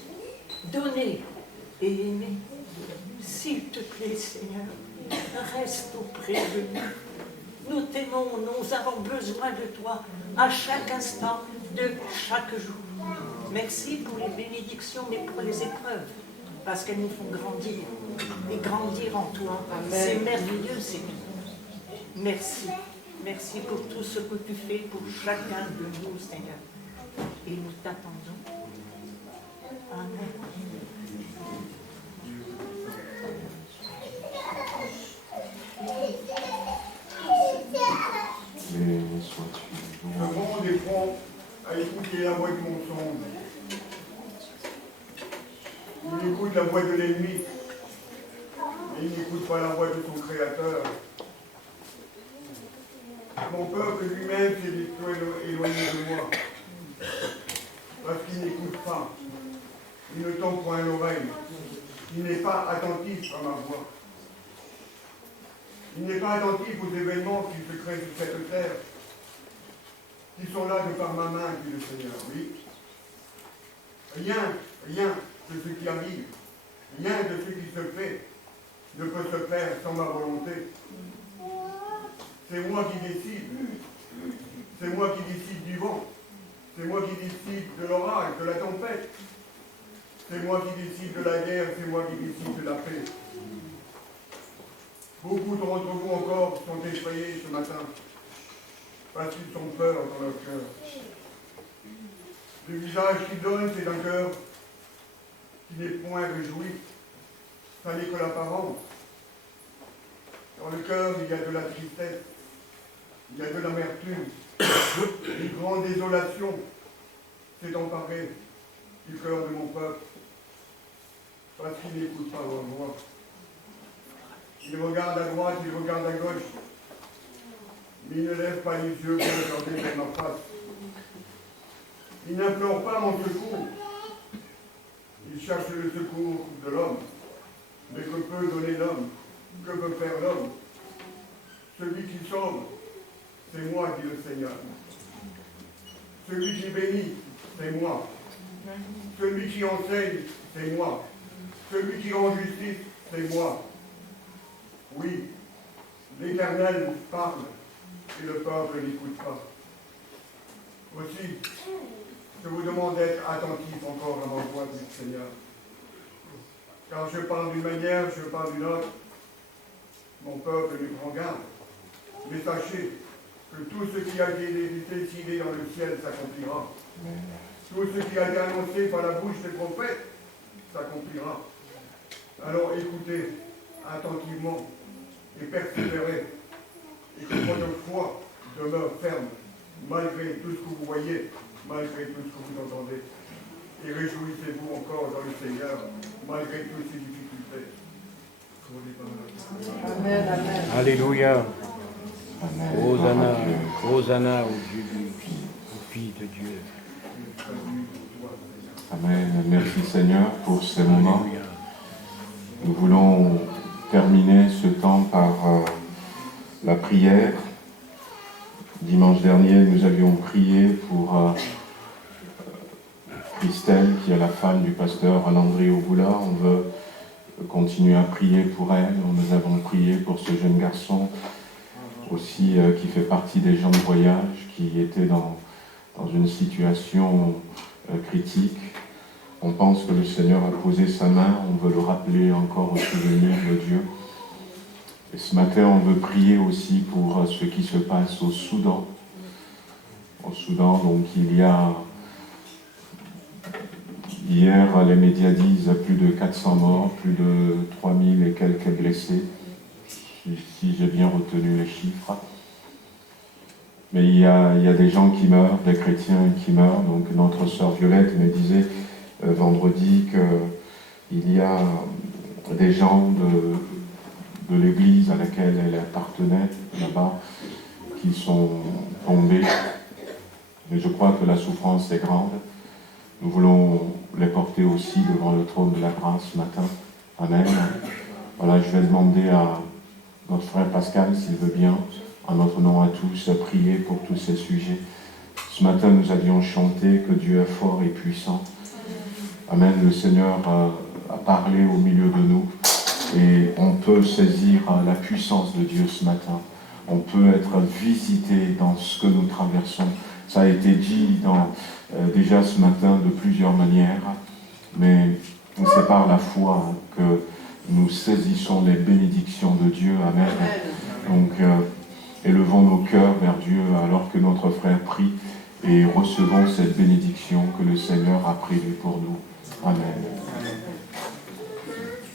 donner et aimer. S'il te plaît, Seigneur, reste auprès de nous. Nous t'aimons, nous avons besoin de toi à chaque instant de chaque jour. Merci pour les bénédictions, mais pour les épreuves, parce qu'elles nous font grandir, et grandir en toi. C'est merveilleux, Seigneur. Merci. Merci pour tout ce que tu fais pour chacun de nous, Seigneur. Et nous t'attendons. Amen. Le monde est prompt à écouter la voix du mensonge. Il écoute la voix de l'ennemi, mais il n'écoute pas la voix de son Créateur. Mon peuple lui-même s'est éloigné de moi, parce qu'il n'écoute pas. Il ne tend point l'oreille. Il n'est pas attentif à ma voix. Il n'est pas attentif aux événements qui se créent sur cette terre, qui sont là de par ma main, dit le Seigneur, oui. Rien de ce qui arrive, rien de ce qui se fait, ne peut se faire sans ma volonté. C'est moi qui décide. C'est moi qui décide du vent. C'est moi qui décide de l'orage, de la tempête. C'est moi qui décide de la guerre, c'est moi qui décide de la paix. Beaucoup d'entre vous encore sont effrayés ce matin, parce qu'ils ont peur dans leur cœur. Le visage qui donne, c'est un cœur qui n'est point réjoui. Ça n'est que l'apparence. Dans le cœur, il y a de la tristesse, il y a de l'amertume, une grande désolation s'est emparée du cœur de mon peuple, parce qu'il n'écoute pas leur voix. Il regarde à droite, il regarde à gauche, mais il ne lève pas les yeux pour regarder vers ma face. Il n'implore pas mon secours. Il cherche le secours de l'homme. Mais que peut donner l'homme? Que peut faire l'homme? Celui qui sauve, c'est moi, dit le Seigneur. Celui qui bénit, c'est moi. Celui qui enseigne, c'est moi. Celui qui rend justice, c'est moi. Oui, l'Éternel parle et le peuple n'écoute pas. Aussi, je vous demande d'être attentif encore à ma voix, dit le Seigneur. Car je parle d'une manière, je parle d'une autre. Mon peuple lui prend garde. Mais sachez que tout ce qui a été décidé dans le ciel s'accomplira. Tout ce qui a été annoncé par la bouche des prophètes s'accomplira. Alors écoutez attentivement et persévérez, et que votre foi demeure ferme, malgré tout ce que vous voyez, malgré tout ce que vous entendez. Et réjouissez-vous encore dans le Seigneur, malgré toutes ces difficultés. Amen, amen. Alléluia. Amen. Hosanna, Hosanna au Dieu, au Fils de Dieu. Amen. Merci Seigneur pour ces moments. Nous voulons terminer ce temps par la prière. Dimanche dernier, nous avions prié pour Christelle, qui est la femme du pasteur André Oboula. On veut continuer à prier pour elle. Nous avons prié pour ce jeune garçon aussi qui fait partie des gens de voyage, qui était dans une situation critique. On pense que le Seigneur a posé sa main, on veut le rappeler encore au souvenir de Dieu. Et ce matin, on veut prier aussi pour ce qui se passe au Soudan. Au Soudan, donc il y a, hier, les médias disent plus de 400 morts, plus de 3000 et quelques blessés, si j'ai bien retenu les chiffres. Mais il y a des gens qui meurent, des chrétiens qui meurent. Donc notre sœur Violette me disait vendredi qu'il y a des gens de l'église à laquelle elle appartenait là-bas qui sont tombés. Et je crois que la souffrance est grande. Nous voulons les porter aussi devant le trône de la grâce ce matin. Amen. Voilà, je vais demander à notre frère Pascal, s'il veut bien, en notre nom à tous, à prier pour tous ces sujets. Ce matin, nous avions chanté que Dieu est fort et puissant. Amen. Le Seigneur a parlé au milieu de nous et on peut saisir la puissance de Dieu ce matin. On peut être visité dans ce que nous traversons. Ça a été dit déjà ce matin de plusieurs manières, mais c'est par la foi que nous saisissons les bénédictions de Dieu. Amen. Donc, élevons nos cœurs vers Dieu alors que notre frère prie et recevons cette bénédiction que le Seigneur a prévue pour nous. Amen.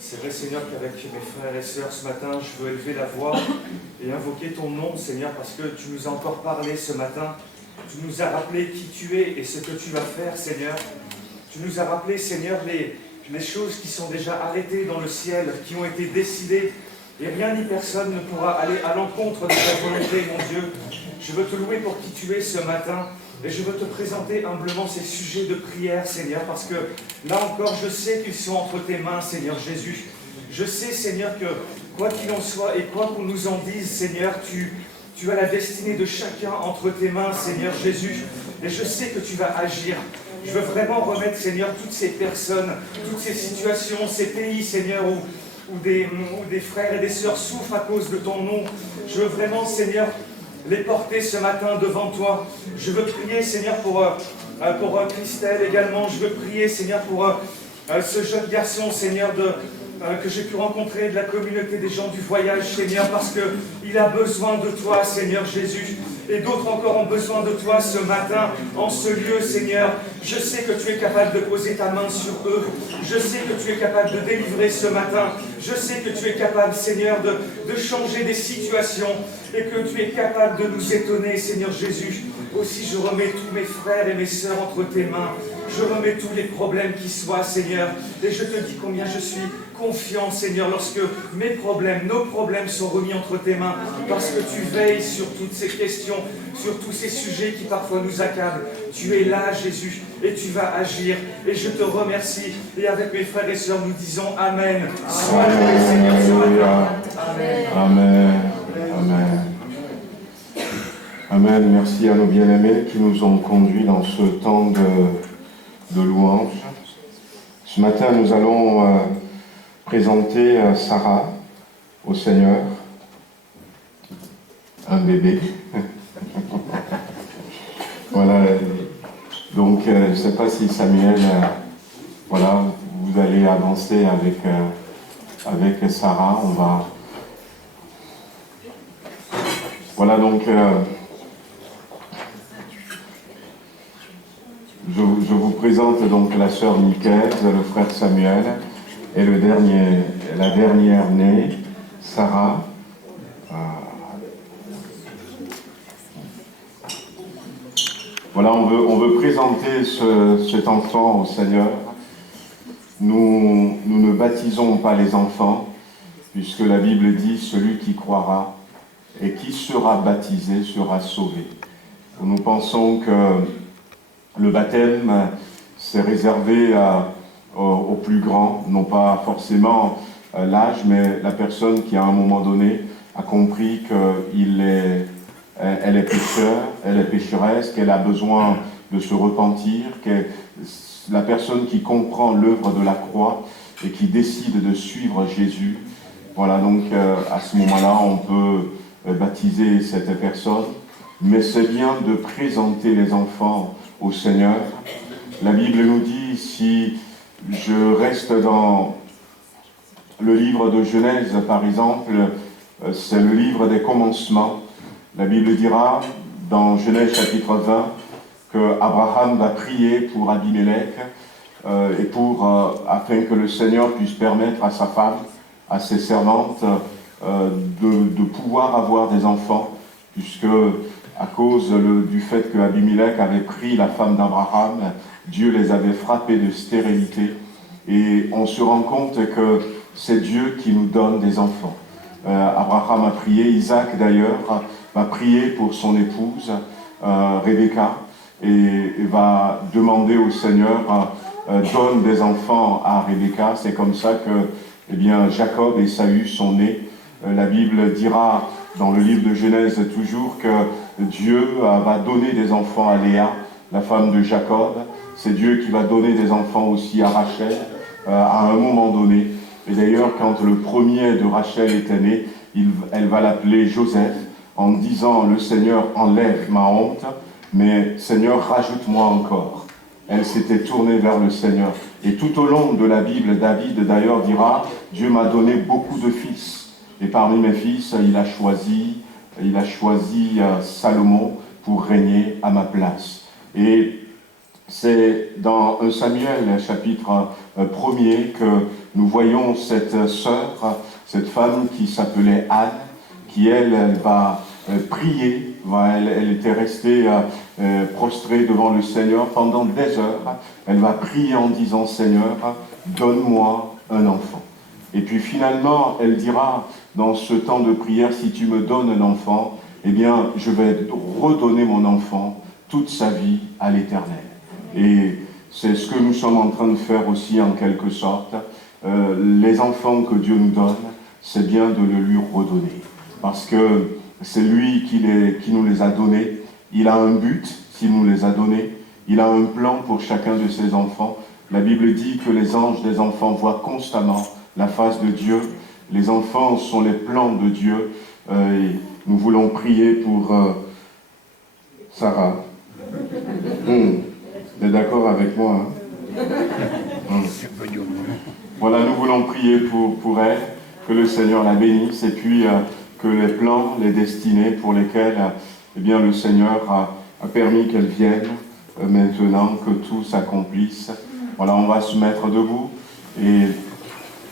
C'est vrai, Seigneur, qu'avec mes frères et sœurs ce matin, je veux élever la voix et invoquer ton nom, Seigneur, parce que tu nous as encore parlé ce matin. Tu nous as rappelé qui tu es et ce que tu vas faire, Seigneur. Tu nous as rappelé, Seigneur, les choses qui sont déjà arrêtées dans le ciel, qui ont été décidées. Et rien ni personne ne pourra aller à l'encontre de ta volonté, mon Dieu. Je veux te louer pour qui tu es ce matin. Et je veux te présenter humblement ces sujets de prière, Seigneur, parce que là encore, je sais qu'ils sont entre tes mains, Seigneur Jésus. Je sais, Seigneur, que quoi qu'il en soit et quoi qu'on nous en dise, Seigneur, tu as la destinée de chacun entre tes mains, Seigneur Jésus. Et je sais que tu vas agir. Je veux vraiment remettre, Seigneur, toutes ces personnes, toutes ces situations, ces pays, Seigneur, où des frères et des sœurs souffrent à cause de ton nom. Je veux vraiment, Seigneur, les porter ce matin devant toi. Je veux prier, Seigneur, pour Christelle également. Je veux prier, Seigneur, pour ce jeune garçon, Seigneur, que j'ai pu rencontrer de la communauté des gens du voyage, Seigneur, parce qu'il a besoin de toi, Seigneur Jésus. Et d'autres encore ont besoin de toi ce matin, en ce lieu, Seigneur. Je sais que tu es capable de poser ta main sur eux. Je sais que tu es capable de délivrer ce matin. Je sais que tu es capable, Seigneur, de changer des situations et que tu es capable de nous étonner, Seigneur Jésus. Aussi, je remets tous mes frères et mes sœurs entre tes mains. Je remets tous les problèmes qui soient, Seigneur. Et je te dis combien je suis confiant, Seigneur, lorsque mes problèmes, nos problèmes sont remis entre tes mains, parce que tu veilles sur toutes ces questions, sur tous ces sujets qui parfois nous accablent. Tu es là, Jésus, et tu vas agir. Et je te remercie. Et avec mes frères et sœurs, nous disons Amen. Sois loué, Seigneur, ce matin. Amen. Amen. Amen. Amen. Merci à nos bien-aimés qui nous ont conduits dans ce temps de louange. Ce matin, nous allons présenter Sarah au Seigneur, un bébé. Voilà. Donc, je ne sais pas si Samuel, voilà, vous allez avancer avec Sarah. On va. Voilà, donc. Je vous présente donc la sœur Michael, le frère Samuel et la dernière née, Sarah. Voilà, on veut présenter cet enfant au Seigneur. Nous ne baptisons pas les enfants, puisque la Bible dit « Celui qui croira et qui sera baptisé sera sauvé ». Nous pensons que le baptême, c'est réservé aux plus grands, non pas forcément l'âge, mais la personne qui à un moment donné a compris qu'elle est pécheur, elle est pécheresse, qu'elle a besoin de se repentir, la personne qui comprend l'œuvre de la croix et qui décide de suivre Jésus. Voilà, donc à ce moment-là, on peut baptiser cette personne, mais c'est bien de présenter les enfants au Seigneur. La Bible nous dit, si je reste dans le livre de Genèse, par exemple, c'est le livre des commencements. La Bible dira, dans Genèse chapitre 20, qu'Abraham va prier pour Abimelech et afin que le Seigneur puisse permettre à sa femme, à ses servantes, de pouvoir avoir des enfants, puisque à cause du fait que Abimelech avait pris la femme d'Abraham, Dieu les avait frappés de stérilité. Et on se rend compte que c'est Dieu qui nous donne des enfants. Abraham a prié, Isaac d'ailleurs va prier pour son épouse, Rebecca, et va demander au Seigneur, donne des enfants à Rebecca. C'est comme ça que Jacob et Ésaü sont nés. La Bible dira dans le livre de Genèse toujours que Dieu va donner des enfants à Léa, la femme de Jacob. C'est Dieu qui va donner des enfants aussi à Rachel à un moment donné. Et d'ailleurs, quand le premier de Rachel était né, elle va l'appeler Joseph en disant « Le Seigneur enlève ma honte, mais Seigneur, rajoute-moi encore ». Elle s'était tournée vers le Seigneur. Et tout au long de la Bible, David d'ailleurs dira « Dieu m'a donné beaucoup de fils. Et parmi mes fils, il a choisi Salomon pour régner à ma place. » Et c'est dans 1 Samuel, chapitre 1er, que nous voyons cette sœur, cette femme qui s'appelait Anne, qui elle va prier. Elle était restée prostrée devant le Seigneur pendant des heures. Elle va prier en disant « Seigneur, donne-moi un enfant ». Et puis finalement, elle dira dans ce temps de prière, si tu me donnes un enfant, eh bien, je vais redonner mon enfant toute sa vie à l'Éternel. Et c'est ce que nous sommes en train de faire aussi en quelque sorte. Les enfants que Dieu nous donne, c'est bien de le lui redonner. Parce que c'est lui qui nous les a donnés. Il a un but s'il nous les a donnés. Il a un plan pour chacun de ses enfants. La Bible dit que les anges des enfants voient constamment la face de Dieu. Les enfants sont les plans de Dieu. Et nous voulons prier pour Sarah. Vous êtes d'accord avec moi, hein? Voilà, nous voulons prier pour elle, que le Seigneur la bénisse, et puis que les plans, les destinées pour lesquelles le Seigneur a permis qu'elle vienne, maintenant que tout s'accomplisse. Voilà, on va se mettre debout et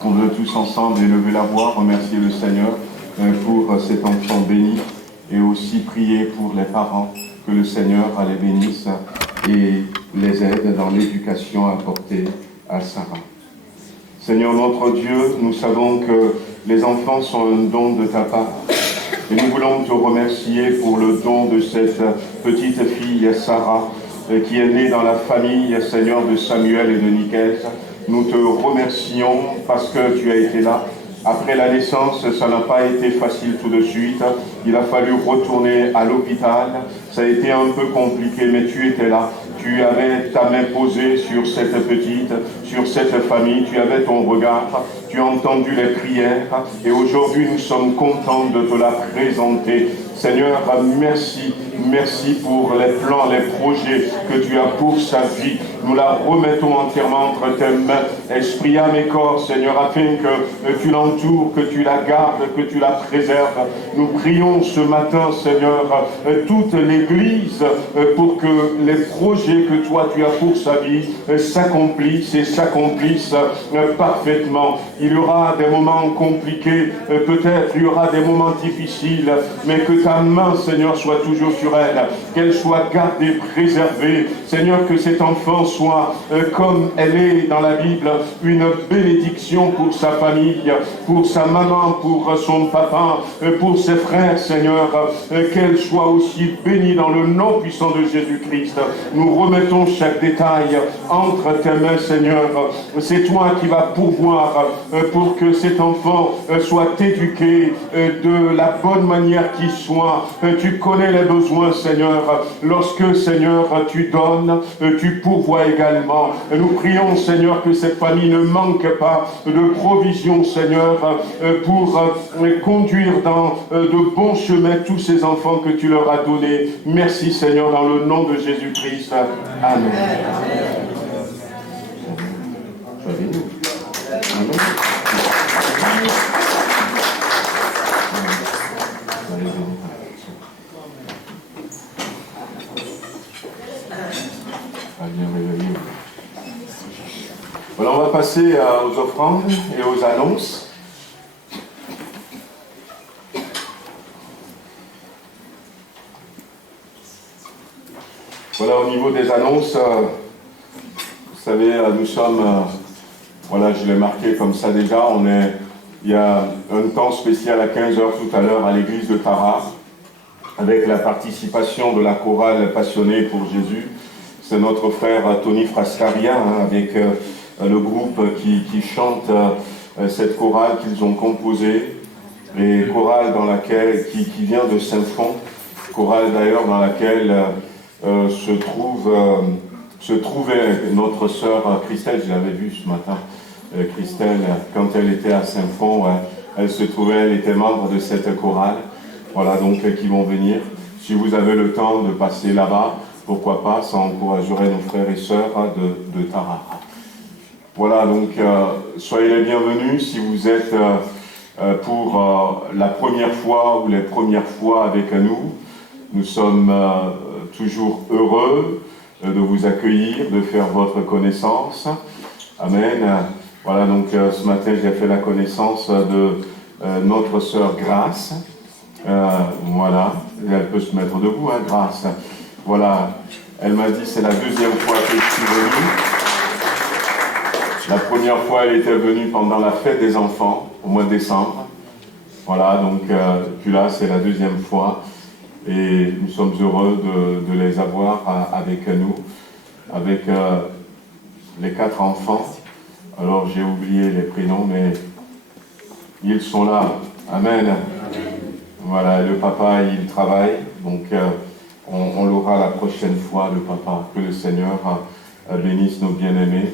on veut tous ensemble élever la voix, remercier le Seigneur pour cet enfant béni, et aussi prier pour les parents, que le Seigneur les bénisse et les aide dans l'éducation apportée à Sarah. Seigneur notre Dieu, nous savons que les enfants sont un don de ta part. Et nous voulons te remercier pour le don de cette petite fille, Sarah, qui est née dans la famille, Seigneur, de Samuel et de Nicaise. Nous te remercions parce que tu as été là. Après la naissance, ça n'a pas été facile tout de suite. Il a fallu retourner à l'hôpital. Ça a été un peu compliqué, mais tu étais là. Tu avais ta main posée sur cette petite, sur cette famille. Tu avais ton regard. Tu as entendu les prières. Et aujourd'hui, nous sommes contents de te la présenter. Seigneur, merci. Merci pour les plans, les projets que tu as pour sa vie. Nous la remettons entièrement entre tes mains. Esprit, âme et corps, Seigneur, afin que tu l'entoures, que tu la gardes, que tu la préserves. Nous prions ce matin, Seigneur, toute l'Église pour que les projets que toi tu as pour sa vie s'accomplissent et s'accomplissent parfaitement. Il y aura des moments compliqués, peut-être il y aura des moments difficiles, mais que ta ta main, Seigneur, soit toujours sur elle, qu'elle soit gardée, préservée. Seigneur, que cet enfant soit, comme elle est dans la Bible, une bénédiction pour sa famille, pour sa maman, pour son papa, pour ses frères, Seigneur, qu'elle soit aussi bénie dans le nom puissant de Jésus-Christ. Nous remettons chaque détail entre tes mains, Seigneur. C'est toi qui vas pourvoir pour que cet enfant soit éduqué de la bonne manière qui soit. Tu connais les besoins, Seigneur. Lorsque, Seigneur, tu donnes, tu pourvois également. Nous prions, Seigneur, que cette famille ne manque pas de provisions, Seigneur, pour conduire dans de bons chemins tous ces enfants que tu leur as donnés. Merci, Seigneur, dans le nom de Jésus-Christ. Amen. Voilà, on va passer aux offrandes et aux annonces. Voilà, au niveau des annonces, vous savez, nous sommes, voilà, je l'ai marqué comme ça déjà, il y a un temps spécial à 15h tout à l'heure à l'église de Tara, avec la participation de la chorale Passionnée pour Jésus. C'est notre frère Tony Frascaria, avec le groupe qui chante cette chorale qu'ils ont composée, et chorale dans laquelle, qui vient de Saint-Fond, chorale d'ailleurs dans laquelle se trouvait notre sœur Christelle. Je l'avais vue ce matin, Christelle, quand elle était à Saint-Fond, elle se trouvait, elle était membre de cette chorale. Voilà, donc qui vont venir. Si vous avez le temps de passer là-bas, pourquoi pas, ça encouragerait nos frères et sœurs de Tara. Voilà, donc soyez les bienvenus si vous êtes pour la première fois ou les premières fois avec nous. Nous sommes toujours heureux de vous accueillir, de faire votre connaissance. Amen. Voilà, donc ce matin j'ai fait la connaissance de notre sœur Grâce. Voilà, elle peut se mettre debout, hein, Grâce. Voilà, elle m'a dit c'est la deuxième fois que je suis venue. La première fois elle était venue pendant la fête des enfants, au mois de décembre. Voilà, donc puis là c'est la deuxième fois. Et nous sommes heureux de les avoir avec nous, avec les 4 enfants. Alors j'ai oublié les prénoms, mais ils sont là. Amen. Voilà, le papa, il travaille, donc on l'aura la prochaine fois, le papa. Que le Seigneur bénisse nos bien-aimés.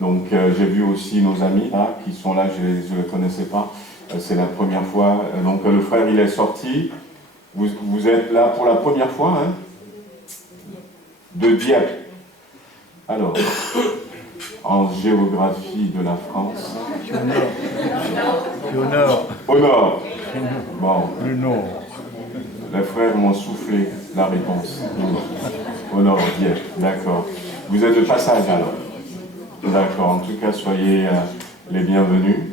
Donc j'ai vu aussi nos amis là, qui sont là, je ne les connaissais pas. C'est la première fois. Donc le frère, il est sorti. Vous êtes là pour la première fois, hein? De Dieppe. Alors, en géographie de la France. Au nord. Au nord. Bon. Le nord. Les frères m'ont soufflé la réponse. Au nord, Dieppe. D'accord. Vous êtes de passage alors? D'accord. En tout cas, soyez les bienvenus.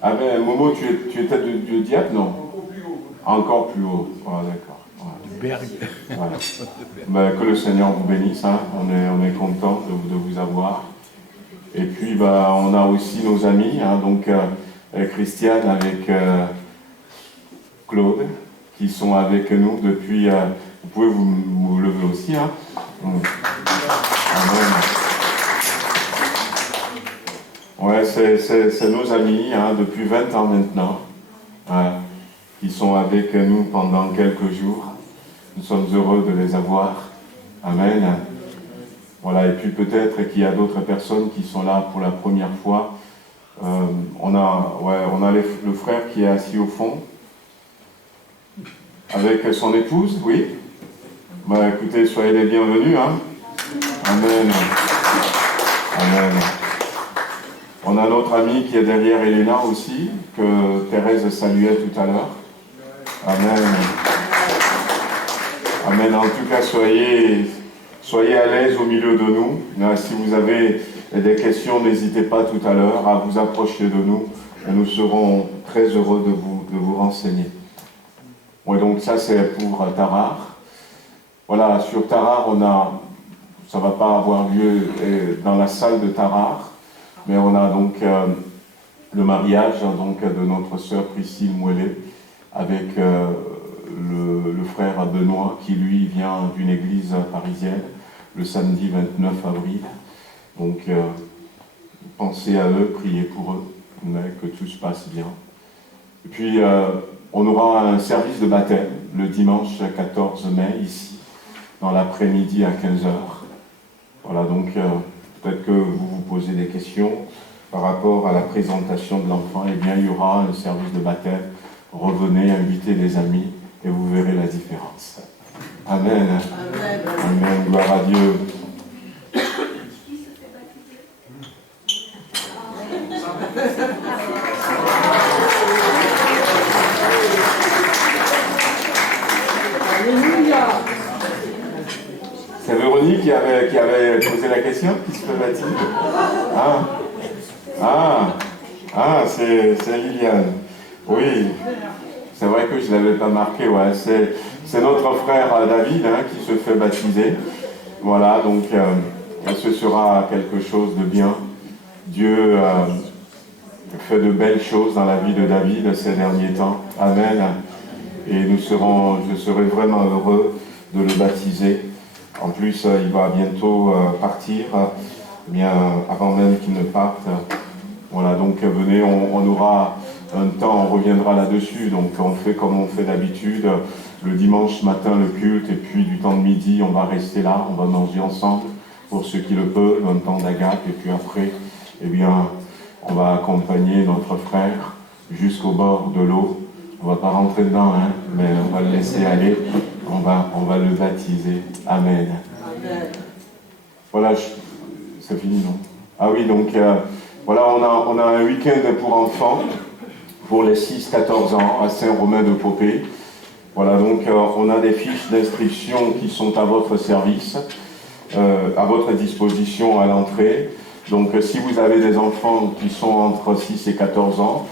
Ah ben, Momo, tu étais de Dieppe, non? Encore plus haut. Voilà, d'accord. Voilà. Voilà. Ben, que le Seigneur vous bénisse. Hein. On est content de vous avoir. Et puis, on a aussi nos amis. Hein, donc, Christiane avec Claude, qui sont avec nous depuis... vous pouvez vous lever aussi. Hein. Ouais, c'est nos amis, hein, depuis 20 ans maintenant. Ouais. Qui sont avec nous pendant quelques jours. Nous sommes heureux de les avoir. Amen. Voilà, et puis peut-être qu'il y a d'autres personnes qui sont là pour la première fois. On a le frère qui est assis au fond, avec son épouse, oui. Écoutez, soyez les bienvenus. Hein. Amen. Amen. On a notre ami qui est derrière Elena aussi, que Thérèse saluait tout à l'heure. Amen. Amen. En tout cas, soyez à l'aise au milieu de nous. Si vous avez des questions, n'hésitez pas tout à l'heure à vous approcher de nous. Nous serons très heureux de vous renseigner. Ouais, donc ça c'est pour Tarare. Voilà, sur Tarare, ça ne va pas avoir lieu dans la salle de Tarare, mais on a donc le mariage donc, de notre sœur Priscille Mouelet avec le frère Benoît qui lui vient d'une église parisienne le samedi 29 avril. Donc pensez à eux, priez pour eux, mais que tout se passe bien. Et puis on aura un service de baptême le dimanche 14 mai ici, dans l'après-midi à 15h. Voilà, donc peut-être que vous vous posez des questions par rapport à la présentation de l'enfant. Eh bien, il y aura un service de baptême. Revenez, invitez des amis et vous verrez la différence. Amen. Amen. Amen. Gloire à Dieu. C'est Véronique qui avait posé la question, qui se fait baptiser. C'est Liliane. Oui, c'est vrai que je ne l'avais pas marqué. Ouais. C'est notre frère David qui se fait baptiser. Voilà, donc ce sera quelque chose de bien. Dieu fait de belles choses dans la vie de David ces derniers temps. Amen. Et je serai vraiment heureux de le baptiser. En plus, il va bientôt partir, bien avant même qu'il ne parte. Voilà, donc venez, on aura un temps, on reviendra là-dessus. Donc on fait comme on fait d'habitude, le dimanche matin le culte, et puis du temps de midi, on va rester là, on va manger ensemble, pour ceux qui le peuvent, un temps d'agape, et puis après, eh bien, on va accompagner notre frère jusqu'au bord de l'eau. On ne va pas rentrer dedans, mais on va le laisser aller. On va le baptiser. Amen. Amen. Voilà, c'est fini, non? Ah oui, donc voilà, on a un week-end pour enfants, pour les 6-14 ans, à Saint-Romain-de-Popée. Voilà, donc on a des fiches d'inscription qui sont à votre service, à votre disposition à l'entrée. Donc si vous avez des enfants qui sont entre 6 et 14 ans,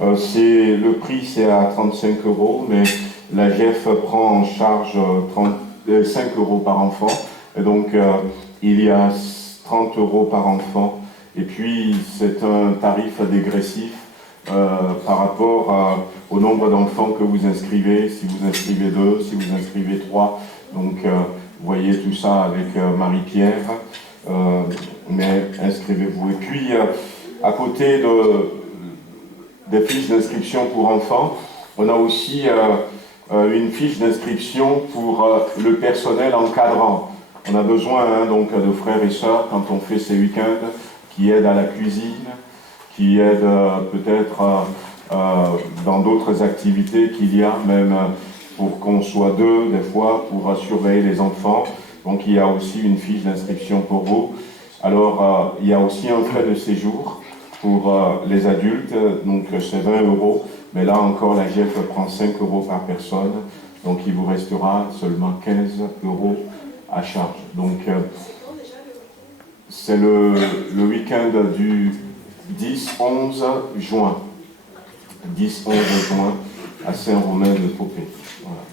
le prix c'est à 35 €, mais la GEF prend en charge 5 € par enfant, et donc il y a 30 € par enfant, et puis c'est un tarif dégressif par rapport au nombre d'enfants que vous inscrivez, si vous inscrivez 2, si vous inscrivez 3, donc vous voyez tout ça avec Marie-Pierre, mais inscrivez-vous. Et puis à côté des fiches d'inscription pour enfants, on a aussi une fiche d'inscription pour le personnel encadrant. On a besoin donc de frères et sœurs quand on fait ces week-ends qui aident à la cuisine, qui aident peut-être dans d'autres activités qu'il y a, même pour qu'on soit 2 des fois pour surveiller les enfants. Donc il y a aussi une fiche d'inscription pour vous. Alors il y a aussi un frais de séjour pour les adultes, donc c'est 20 €, mais là encore la GEF prend 5 € par personne, donc il vous restera seulement 15 € à charge. Donc c'est le week-end du 10-11 juin. 10-11 juin à Saint-Romain-de-Popée. Voilà.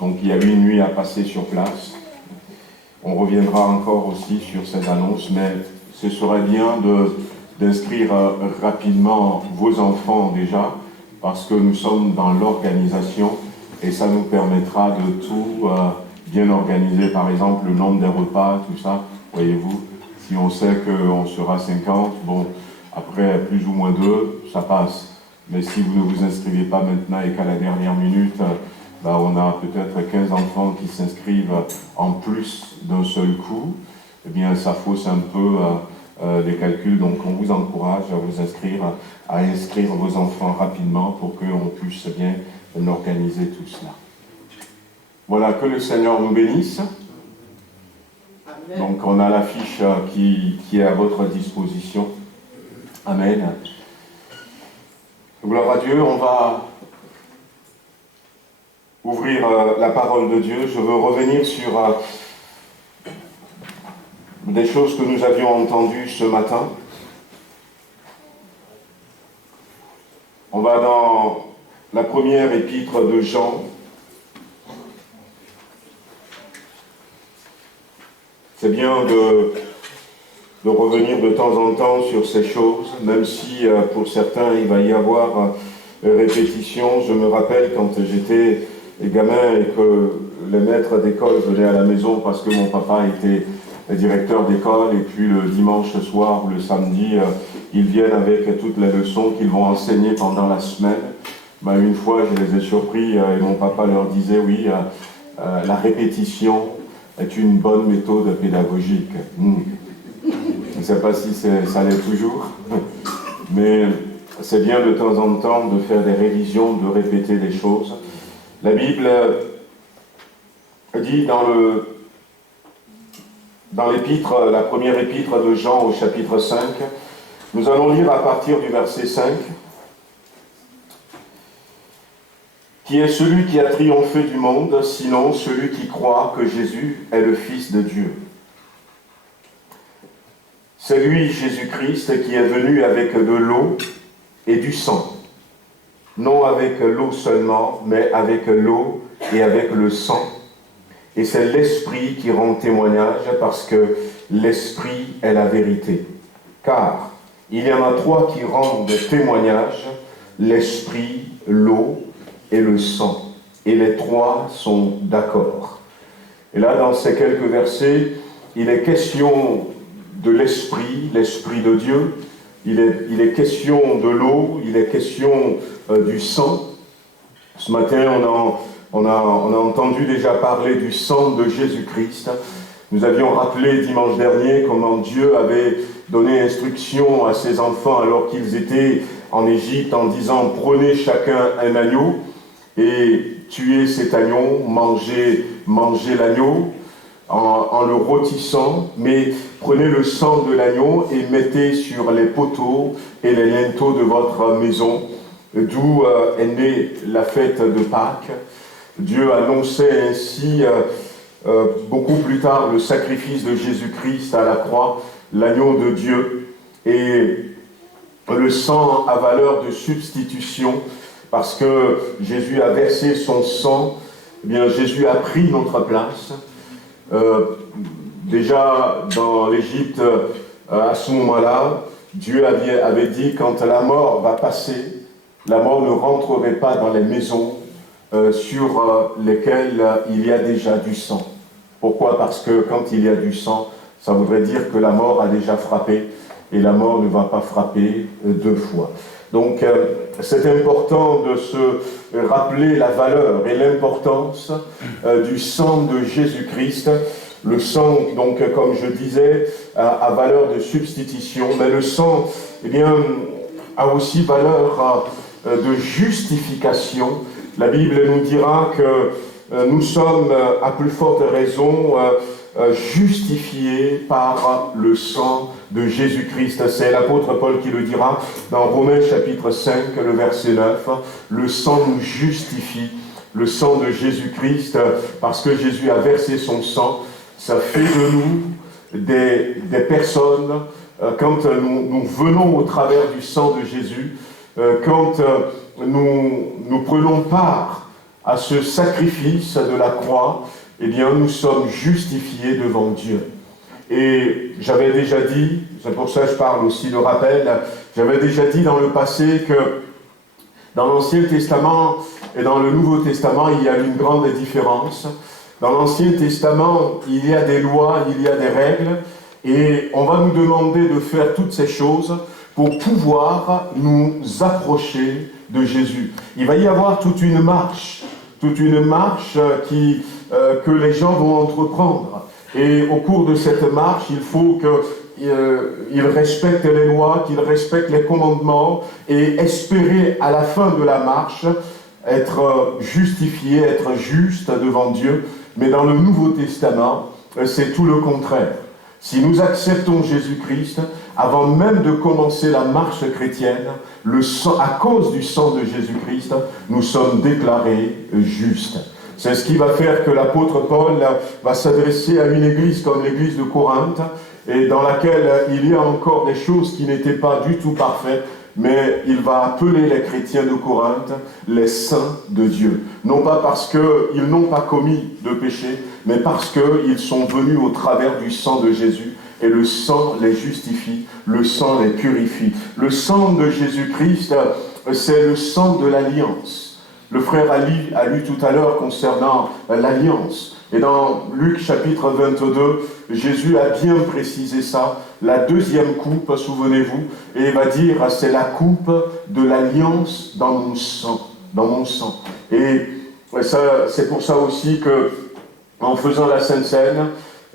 Donc il y a 8 nuits à passer sur place. On reviendra encore aussi sur ces annonces, mais ce serait bien d'inscrire rapidement vos enfants déjà, parce que nous sommes dans l'organisation et ça nous permettra de tout bien organiser. Par exemple, le nombre des repas, tout ça, voyez-vous, si on sait qu'on sera 50, bon, après plus ou moins 2, ça passe. Mais si vous ne vous inscrivez pas maintenant et qu'à la dernière minute, on a peut-être 15 enfants qui s'inscrivent en plus d'un seul coup, eh bien ça fausse un peu les calculs. Donc on vous encourage à vous inscrire, à inscrire vos enfants rapidement pour qu'on puisse bien organiser tout cela. Voilà, que le Seigneur nous bénisse. Amen. Donc on a l'affiche qui est à votre disposition. Amen. Gloire à Dieu, on va ouvrir la parole de Dieu. Je veux revenir sur des choses que nous avions entendues ce matin. On va dans la première épître de Jean, C'est bien de revenir de temps en temps sur ces choses, même si pour certains il va y avoir répétition. Je me rappelle quand j'étais gamin et que les maîtres d'école venaient à la maison parce que mon papa était directeur d'école, et puis le dimanche soir ou le samedi, ils viennent avec toutes les leçons qu'ils vont enseigner pendant la semaine. Une fois, je les ai surpris et mon papa leur disait, oui, la répétition est une bonne méthode pédagogique. Je ne sais pas si ça l'est toujours, mais c'est bien de temps en temps de faire des révisions, de répéter des choses. La Bible dit dans l'épître, la première épître de Jean au chapitre 5, nous allons lire à partir du verset 5, qui est celui qui a triomphé du monde, sinon celui qui croit que Jésus est le Fils de Dieu. C'est lui, Jésus-Christ, qui est venu avec de l'eau et du sang. Non avec l'eau seulement, mais avec l'eau et avec le sang. Et c'est l'Esprit qui rend témoignage, parce que l'Esprit est la vérité. Car il y en a trois qui rendent témoignage, l'Esprit, l'eau et le sang. Et les trois sont d'accord. Et là, dans ces quelques versets, il est question de l'Esprit, l'Esprit de Dieu. Il est question de l'eau, il est question du sang. Ce matin, on a entendu déjà parler du sang de Jésus-Christ. Nous avions rappelé dimanche dernier comment Dieu avait donné instruction à ses enfants alors qu'ils étaient en Égypte en disant « Prenez chacun un agneau et tuez cet agneau, mangez l'agneau en le rôtissant, mais prenez le sang de l'agneau et mettez sur les poteaux et les linteaux de votre maison. » D'où est née la fête de Pâques. Dieu annonçait ainsi beaucoup plus tard le sacrifice de Jésus-Christ à la croix, l'agneau de Dieu, et le sang à valeur de substitution, parce que Jésus a versé son sang. Eh bien, Jésus a pris notre place. Déjà dans l'Égypte, à ce moment-là, Dieu avait dit, quand la mort va passer, la mort ne rentrerait pas dans les maisons sur lesquelles il y a déjà du sang. Pourquoi? Parce que quand il y a du sang, ça voudrait dire que la mort a déjà frappé, et la mort ne va pas frapper deux fois. Donc c'est important de se rappeler la valeur et l'importance du sang de Jésus-Christ. Le sang, donc comme je disais, a valeur de substitution, mais le sang, eh bien, a aussi valeur de justification. La Bible nous dira que nous sommes à plus forte raison justifiés par le sang de Jésus-Christ. C'est l'apôtre Paul qui le dira dans Romains chapitre 5, le verset 9. Le sang nous justifie, le sang de Jésus-Christ, parce que Jésus a versé son sang. Ça fait de nous des personnes, quand nous venons au travers du sang de Jésus, quand nous prenons part à ce sacrifice de la croix, eh bien nous sommes justifiés devant Dieu. Et j'avais déjà dit, c'est pour ça que je parle aussi de rappel, j'avais déjà dit dans le passé que dans l'Ancien Testament et dans le Nouveau Testament, il y a une grande différence. Dans l'Ancien Testament, il y a des lois, il y a des règles, et on va nous demander de faire toutes ces choses pour pouvoir nous approcher de Jésus. Il va y avoir toute une marche que les gens vont entreprendre. Et au cours de cette marche, il faut qu'ils respectent les lois, qu'ils respectent les commandements, et espérer à la fin de la marche être justifié, être juste devant Dieu. Mais dans le Nouveau Testament, c'est tout le contraire. Si nous acceptons Jésus-Christ, avant même de commencer la marche chrétienne, à cause du sang de Jésus-Christ, nous sommes déclarés justes. C'est ce qui va faire que l'apôtre Paul va s'adresser à une église comme l'église de Corinthe, et dans laquelle il y a encore des choses qui n'étaient pas du tout parfaites, mais il va appeler les chrétiens de Corinthe les saints de Dieu. Non pas parce qu'ils n'ont pas commis de péché, mais parce qu'ils sont venus au travers du sang de Jésus, et le sang les justifie, le sang les purifie. Le sang de Jésus-Christ, c'est le sang de l'alliance. Le frère Ali a lu tout à l'heure concernant l'alliance. Et dans Luc chapitre 22, Jésus a bien précisé ça. La deuxième coupe, souvenez-vous, et il va dire, c'est la coupe de l'alliance dans mon sang. Dans mon sang. Et ça, c'est pour ça aussi que, en faisant la Sainte Seine,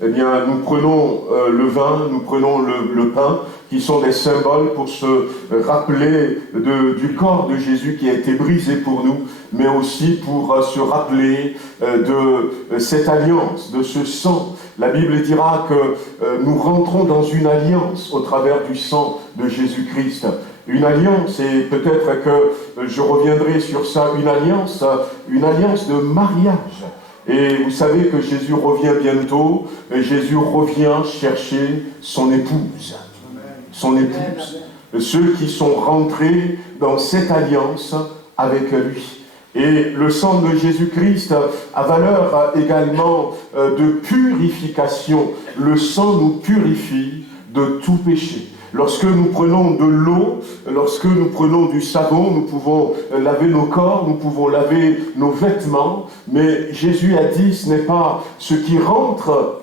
eh bien, nous prenons le vin, nous prenons le pain, qui sont des symboles pour se rappeler du corps de Jésus qui a été brisé pour nous, mais aussi pour se rappeler de cette alliance, de ce sang. La Bible dira que nous rentrons dans une alliance au travers du sang de Jésus-Christ. Une alliance, et peut-être que je reviendrai sur ça, une alliance de mariage. Et vous savez que Jésus revient bientôt, et Jésus revient chercher son épouse. Son épouse. Ceux qui sont rentrés dans cette alliance avec lui. Et le sang de Jésus-Christ a valeur également de purification. Le sang nous purifie de tout péché. Lorsque nous prenons de l'eau, lorsque nous prenons du savon, nous pouvons laver nos corps, nous pouvons laver nos vêtements, mais Jésus a dit, ce n'est pas ce qui rentre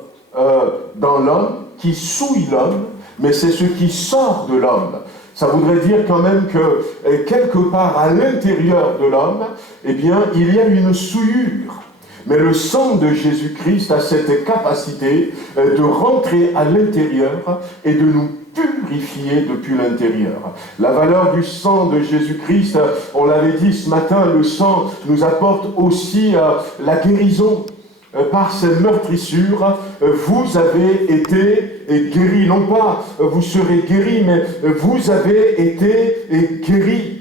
dans l'homme, qui souille l'homme, mais c'est ce qui sort de l'homme. Ça voudrait dire quand même que quelque part à l'intérieur de l'homme, eh bien, il y a une souillure. Mais le sang de Jésus-Christ a cette capacité de rentrer à l'intérieur et de nous purifier depuis l'intérieur. La valeur du sang de Jésus-Christ, on l'avait dit ce matin, le sang nous apporte aussi la guérison. Par ces meurtrissures, vous avez été guéris. Non pas vous serez guéris, mais vous avez été guéris.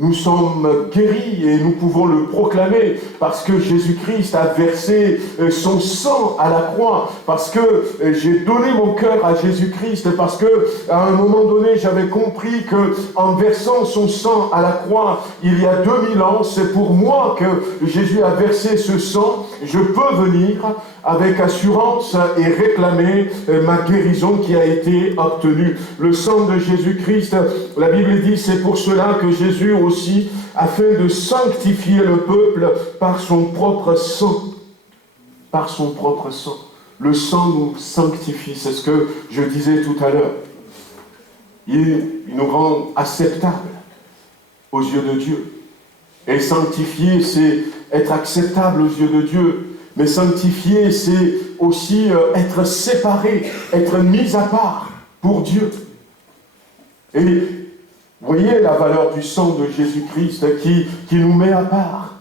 Nous sommes guéris et nous pouvons le proclamer parce que Jésus-Christ a versé son sang à la croix, parce que j'ai donné mon cœur à Jésus-Christ, parce que à un moment donné j'avais compris que en versant son sang à la croix il y a 2000 ans, c'est pour moi que Jésus a versé ce sang. Je peux venir avec assurance et réclamer ma guérison qui a été obtenue. Le sang de Jésus-Christ, la Bible dit, c'est pour cela que Jésus aussi, afin de sanctifier le peuple par son propre sang. Par son propre sang. Le sang nous sanctifie, c'est ce que je disais tout à l'heure. Il nous rend acceptables aux yeux de Dieu. Et sanctifier, c'est être acceptable aux yeux de Dieu. Mais sanctifier, c'est aussi être séparé, être mis à part pour Dieu. Et vous voyez la valeur du sang de Jésus-Christ qui nous met à part,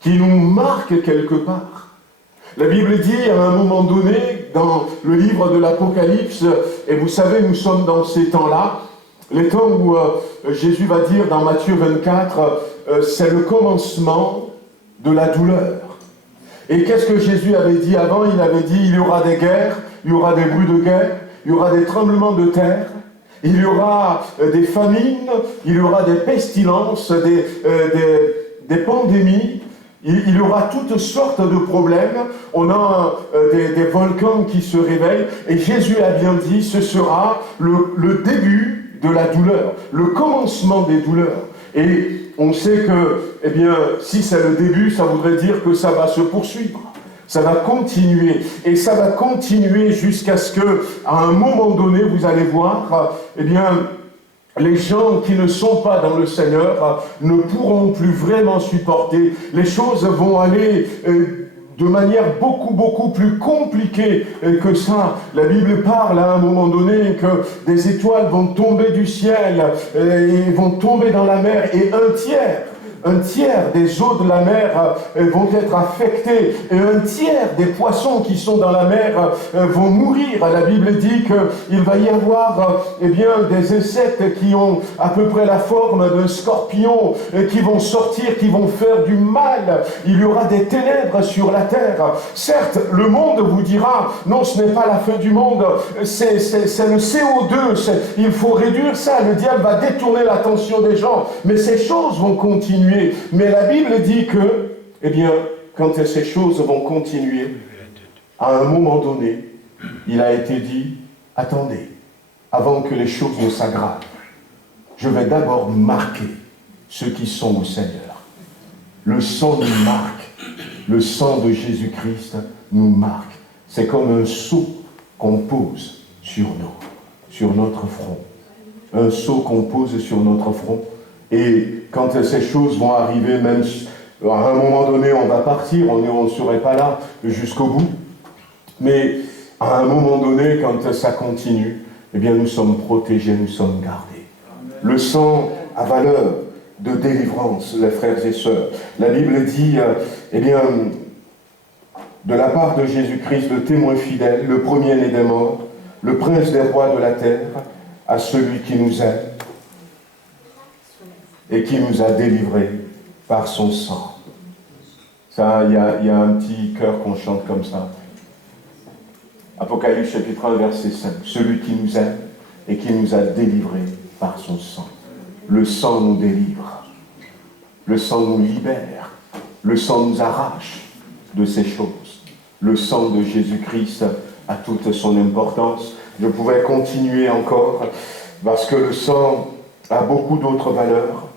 qui nous marque quelque part. La Bible dit à un moment donné, dans le livre de l'Apocalypse, et vous savez, nous sommes dans ces temps-là, les temps où Jésus va dire dans Matthieu 24, c'est le commencement de la douleur. Et qu'est-ce que Jésus avait dit avant? Il avait dit, il y aura des guerres, il y aura des bruits de guerre, il y aura des tremblements de terre, il y aura des famines, il y aura des pestilences, des pandémies, il y aura toutes sortes de problèmes. On a des volcans qui se réveillent, et Jésus a bien dit, ce sera le début de la douleur, le commencement des douleurs. Et on sait que, eh bien, si c'est le début, ça voudrait dire que ça va se poursuivre. Ça va continuer. Et ça va continuer jusqu'à ce que, à un moment donné, vous allez voir, eh bien, les gens qui ne sont pas dans le Seigneur ne pourront plus vraiment supporter. Les choses vont aller de manière beaucoup plus compliquée que ça. La Bible parle à un moment donné que des étoiles vont tomber du ciel et vont tomber dans la mer, et un un tiers des eaux de la mer vont être affectées et un tiers des poissons qui sont dans la mer vont mourir. La Bible dit qu'il va y avoir des insectes qui ont à peu près la forme d'un scorpion qui vont sortir, qui vont faire du mal. Il y aura des ténèbres sur la terre. Certes, le monde vous dira, non, ce n'est pas la fin du monde, c'est le CO2, il faut réduire ça. Le diable va détourner l'attention des gens, mais ces choses vont continuer. Mais la Bible dit que, quand ces choses vont continuer, à un moment donné, il a été dit, attendez, avant que les choses ne s'aggravent, je vais d'abord marquer ceux qui sont au Seigneur. Le sang nous marque, le sang de Jésus-Christ nous marque. C'est comme un sceau qu'on pose sur notre front. Un sceau qu'on pose sur notre front. Et quand ces choses vont arriver, même à un moment donné, on va partir, on ne serait pas là jusqu'au bout. Mais à un moment donné, quand ça continue, nous sommes protégés, nous sommes gardés. Le sang a valeur de délivrance, les frères et sœurs. La Bible dit, de la part de Jésus-Christ, le témoin fidèle, le premier-né des morts, le prince des rois de la terre, à celui qui nous aime et qui nous a délivrés par son sang. Ça, il y a un petit chœur qu'on chante comme ça. Apocalypse chapitre 1, verset 5. Celui qui nous aime et qui nous a délivrés par son sang. Le sang nous délivre. Le sang nous libère. Le sang nous arrache de ces choses. Le sang de Jésus-Christ a toute son importance. Je pouvais continuer encore parce que le sang a beaucoup d'autres valeurs.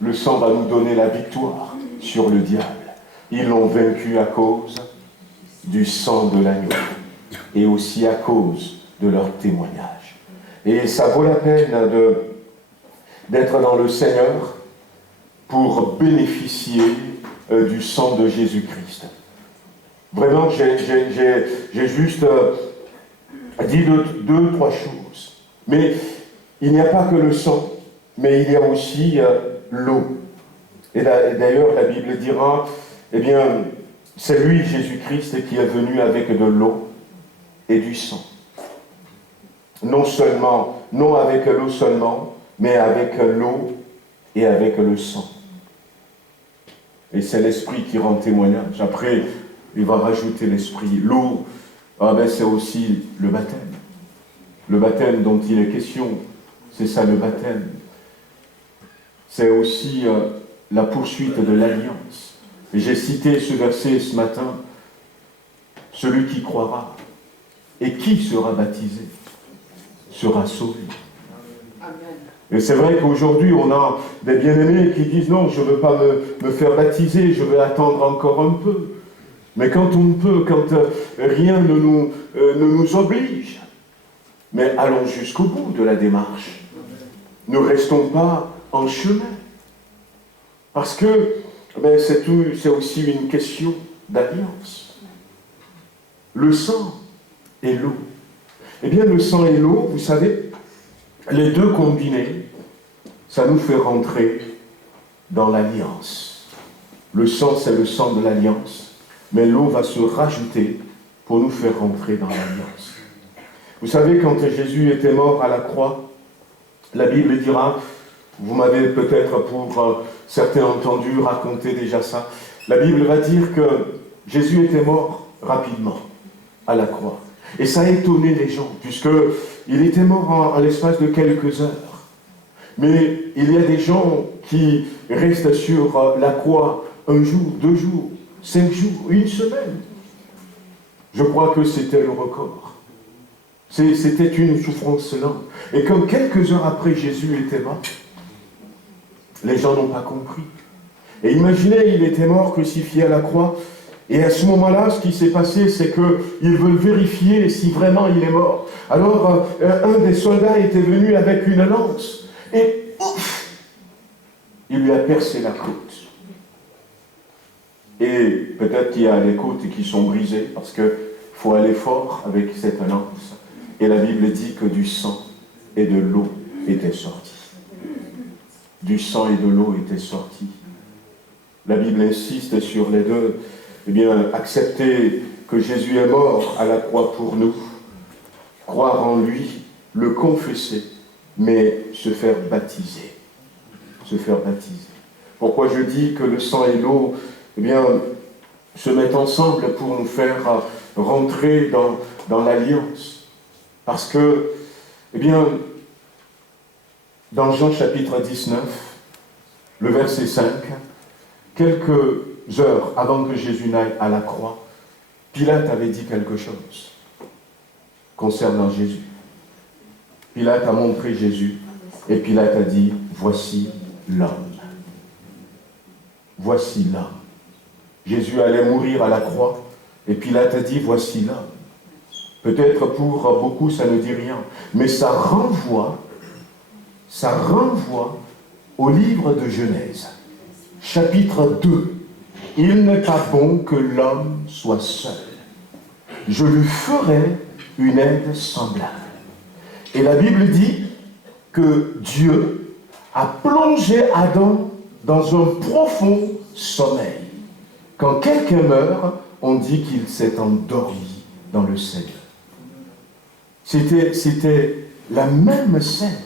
Le sang va nous donner la victoire sur le diable. Ils l'ont vaincu à cause du sang de l'agneau et aussi à cause de leur témoignage. Et ça vaut la peine d'être dans le Seigneur pour bénéficier du sang de Jésus-Christ. Vraiment, j'ai juste dit deux, trois choses. Mais il n'y a pas que le sang, mais il y a aussi l'eau. Et d'ailleurs, la Bible dira, c'est lui, Jésus-Christ, qui est venu avec de l'eau et du sang. Non avec l'eau seulement, mais avec l'eau et avec le sang. Et c'est l'Esprit qui rend témoignage. Après, il va rajouter l'Esprit. L'eau, c'est aussi le baptême. Le baptême dont il est question, c'est ça le baptême. C'est aussi la poursuite de l'alliance. Et j'ai cité ce verset ce matin. Celui qui croira et qui sera baptisé sera sauvé. Et c'est vrai qu'aujourd'hui, on a des bien-aimés qui disent non, je ne veux pas me faire baptiser, je veux attendre encore un peu. Mais quand on peut, quand rien ne nous oblige, mais allons jusqu'au bout de la démarche. Ne restons pas en chemin. Parce que c'est aussi une question d'alliance. Le sang et l'eau. Le sang et l'eau, vous savez, les deux combinés, ça nous fait rentrer dans l'alliance. Le sang, c'est le sang de l'alliance, mais l'eau va se rajouter pour nous faire rentrer dans l'alliance. Vous savez, quand Jésus était mort à la croix, la Bible dira, vous m'avez peut-être pour certains entendu raconter déjà ça, la Bible va dire que Jésus était mort rapidement à la croix. Et ça a étonné les gens, puisqu'il était mort en l'espace de quelques heures. Mais il y a des gens qui restent sur la croix 1 jour, 2 jours, 5 jours, 1 semaine. Je crois que c'était le record. C'était une souffrance lente. Et comme quelques heures après Jésus était mort, les gens n'ont pas compris. Et imaginez, il était mort, crucifié à la croix, et à ce moment-là, ce qui s'est passé, c'est qu'ils veulent vérifier si vraiment il est mort. Alors, un des soldats était venu avec une lance, et ouf, il lui a percé la côte. Et peut-être qu'il y a des côtes qui sont brisées, parce qu'il faut aller fort avec cette lance. Et la Bible dit que du sang et de l'eau étaient sortis. Du sang et de l'eau étaient sortis. La Bible insiste sur les deux. Eh bien, accepter que Jésus est mort à la croix pour nous, croire en lui, le confesser, mais se faire baptiser. Se faire baptiser. Pourquoi je dis que le sang et l'eau, eh bien, se mettent ensemble pour nous faire rentrer dans l'alliance? Parce que, eh bien, dans Jean chapitre 19, le verset 5, quelques heures avant que Jésus n'aille à la croix, Pilate avait dit quelque chose concernant Jésus. Pilate a montré Jésus et Pilate a dit, voici l'homme. Voici l'homme. Jésus allait mourir à la croix et Pilate a dit, voici l'homme. Peut-être pour beaucoup ça ne dit rien, mais ça renvoie au livre de Genèse, chapitre 2. Il n'est pas bon que l'homme soit seul. Je lui ferai une aide semblable. Et la Bible dit que Dieu a plongé Adam dans un profond sommeil. Quand quelqu'un meurt, on dit qu'il s'est endormi dans le Seigneur. C'était la même scène.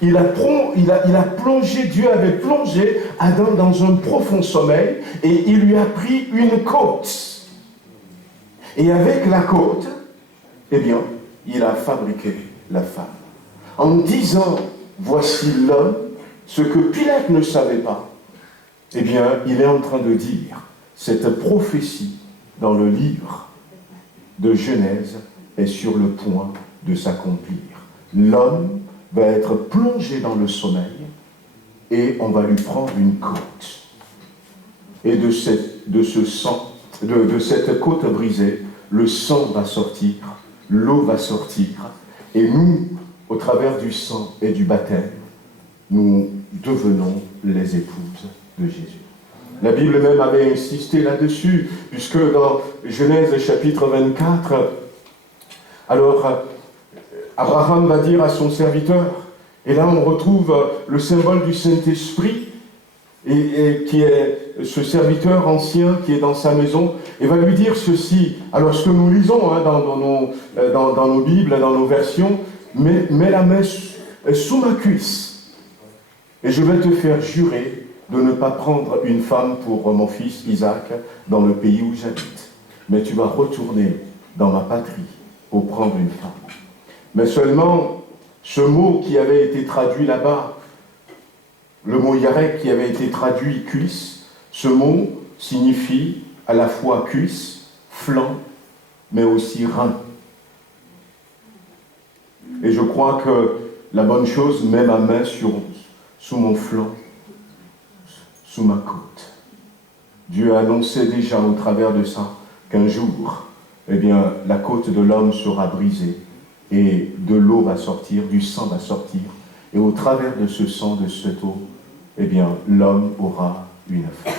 Dieu avait plongé Adam dans un profond sommeil et il lui a pris une côte. Et avec la côte, eh bien, il a fabriqué la femme. En disant, voici l'homme, ce que Pilate ne savait pas, eh bien, il est en train de dire, cette prophétie dans le livre de Genèse est sur le point de s'accomplir. L'homme va être plongé dans le sommeil et on va lui prendre une côte. Et de cette côte brisée, le sang va sortir, l'eau va sortir, et nous, au travers du sang et du baptême, nous devenons les épouses de Jésus. La Bible même avait insisté là-dessus, puisque dans Genèse chapitre 24, alors Abraham va dire à son serviteur, et là on retrouve le symbole du Saint-Esprit, et qui est ce serviteur ancien qui est dans sa maison, et va lui dire ceci. Alors ce que nous lisons dans nos Bibles, dans nos versions, mets la main sous ma cuisse, et je vais te faire jurer de ne pas prendre une femme pour mon fils Isaac dans le pays où j'habite, mais tu vas retourner dans ma patrie pour prendre une femme. Mais seulement, ce mot qui avait été traduit là-bas, le mot yarek qui avait été traduit cuisse, ce mot signifie à la fois cuisse, flanc, mais aussi rein. Et je crois que la bonne chose met ma main sous mon flanc, sous ma côte. Dieu a annoncé déjà au travers de ça qu'un jour, eh bien, la côte de l'homme sera brisée et de l'eau va sortir, du sang va sortir. Et au travers de ce sang, de cette eau, eh bien, l'homme aura une femme.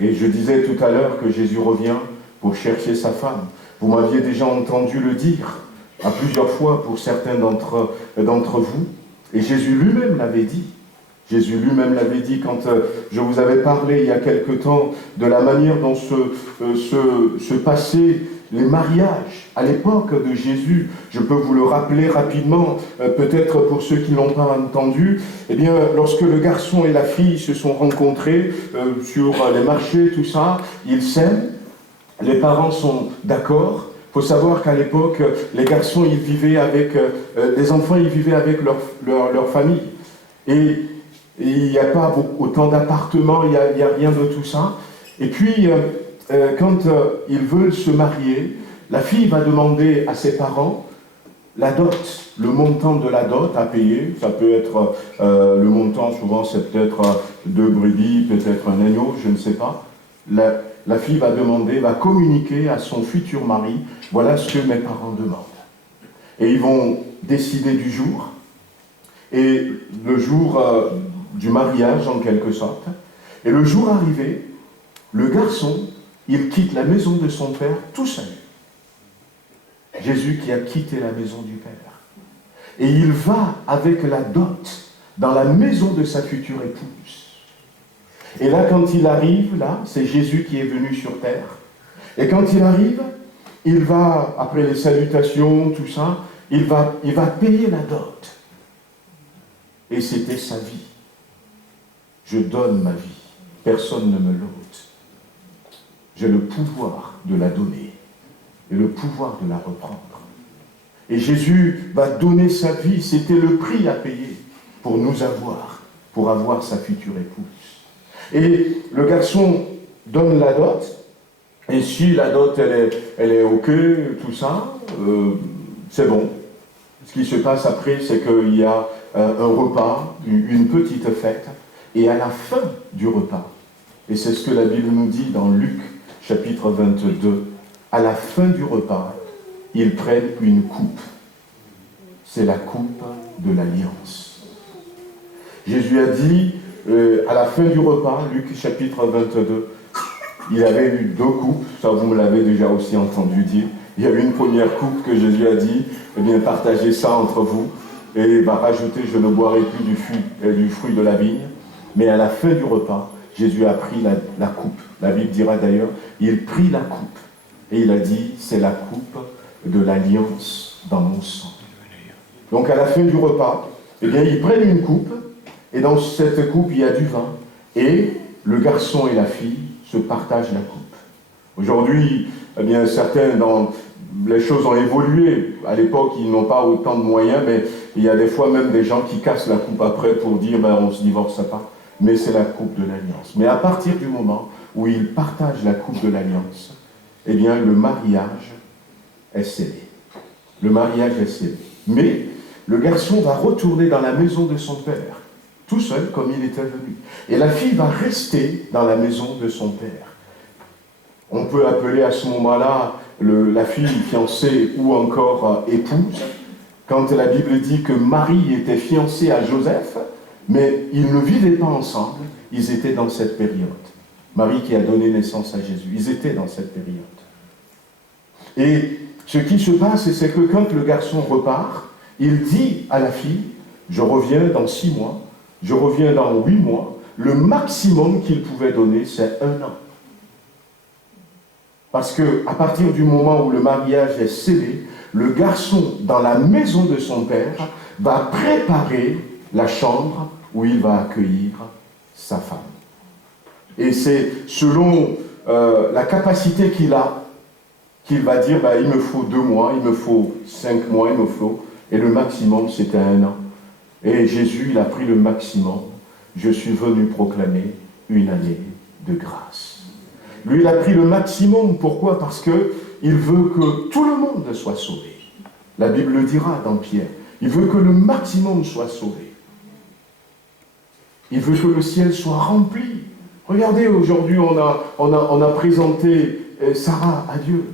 Et je disais tout à l'heure que Jésus revient pour chercher sa femme. Vous m'aviez déjà entendu le dire à plusieurs fois pour certains d'entre vous. Et Jésus lui-même l'avait dit. Jésus lui-même l'avait dit quand je vous avais parlé il y a quelque temps de la manière dont se passaient les mariages à l'époque de Jésus. Je peux vous le rappeler rapidement, peut-être pour ceux qui ne l'ont pas entendu. Eh bien, lorsque le garçon et la fille se sont rencontrés sur les marchés, tout ça, ils s'aiment, les parents sont d'accord. Il faut savoir qu'à l'époque, les garçons, ils vivaient avec, les enfants, ils vivaient avec leur famille. Et il n'y a pas autant d'appartements, il n'y a rien de tout ça. Et puis, quand ils veulent se marier, la fille va demander à ses parents la dot, le montant de la dot à payer. Ça peut être le montant, souvent c'est peut-être 2 brebis, peut-être un agneau, je ne sais pas. La fille va demander, va communiquer à son futur mari, voilà ce que mes parents demandent. Et ils vont décider du jour, et le jour du mariage en quelque sorte. Et le jour arrivé, le garçon, il quitte la maison de son père tout seul. Jésus qui a quitté la maison du Père. Et il va avec la dot dans la maison de sa future épouse. Et là, quand il arrive, là, c'est Jésus qui est venu sur terre. Et quand il arrive, il va, après les salutations, tout ça, il va payer la dot. Et c'était sa vie. Je donne ma vie. Personne ne me l'ôte. J'ai le pouvoir de la donner et le pouvoir de la reprendre. Et Jésus va donner sa vie. C'était le prix à payer pour nous avoir, pour avoir sa future épouse. Et le garçon donne la dot. Et si la dot, elle est OK, tout ça, c'est bon. Ce qui se passe après, c'est qu'il y a un repas, une petite fête, et à la fin du repas, et c'est ce que la Bible nous dit dans Luc, chapitre 22, à la fin du repas, ils prennent une coupe. C'est la coupe de l'Alliance. Jésus a dit, à la fin du repas, Luc, chapitre 22, il avait eu 2 coupes, ça vous me l'avez déjà aussi entendu dire. Il y a eu une première coupe que Jésus a dit, eh bien, partagez ça entre vous, et il va rajouter, je ne boirai plus du fruit de la vigne. Mais à la fin du repas, Jésus a pris la coupe. La Bible dira d'ailleurs, il prit la coupe, et il a dit, c'est la coupe de l'alliance dans mon sang. Donc à la fin du repas, eh bien, ils prennent une coupe, et dans cette coupe, il y a du vin, et le garçon et la fille se partagent la coupe. Aujourd'hui, eh bien, les choses ont évolué. À l'époque, ils n'ont pas autant de moyens, mais il y a des fois même des gens qui cassent la coupe après pour dire, on ne se divorce pas. Mais c'est la coupe de l'alliance. Mais à partir du moment où ils partagent la coupe de l'alliance, eh bien, le mariage est scellé. Le mariage est scellé. Mais le garçon va retourner dans la maison de son père, tout seul comme il était venu. Et la fille va rester dans la maison de son père. On peut appeler à ce moment-là la fille fiancée ou encore épouse. Quand la Bible dit que Marie était fiancée à Joseph, mais ils ne vivaient pas ensemble, ils étaient dans cette période. Marie qui a donné naissance à Jésus, ils étaient dans cette période. Et ce qui se passe, c'est que quand le garçon repart, il dit à la fille, je reviens dans 6 mois, je reviens dans 8 mois, le maximum qu'il pouvait donner, c'est 1 an. Parce qu'à partir du moment où le mariage est scellé, le garçon, dans la maison de son père, va préparer la chambre où il va accueillir sa femme. Et c'est selon la capacité qu'il a, qu'il va dire, il me faut 2 mois, il me faut 5 mois, il me faut... Et le maximum, c'était 1 an. Et Jésus, il a pris le maximum. Je suis venu proclamer une année de grâce. Lui, il a pris le maximum. Pourquoi? Parce qu'il veut que tout le monde soit sauvé. La Bible le dira dans Pierre. Il veut que le maximum soit sauvé. Il veut que le ciel soit rempli. Regardez, aujourd'hui, on a présenté Sarah à Dieu.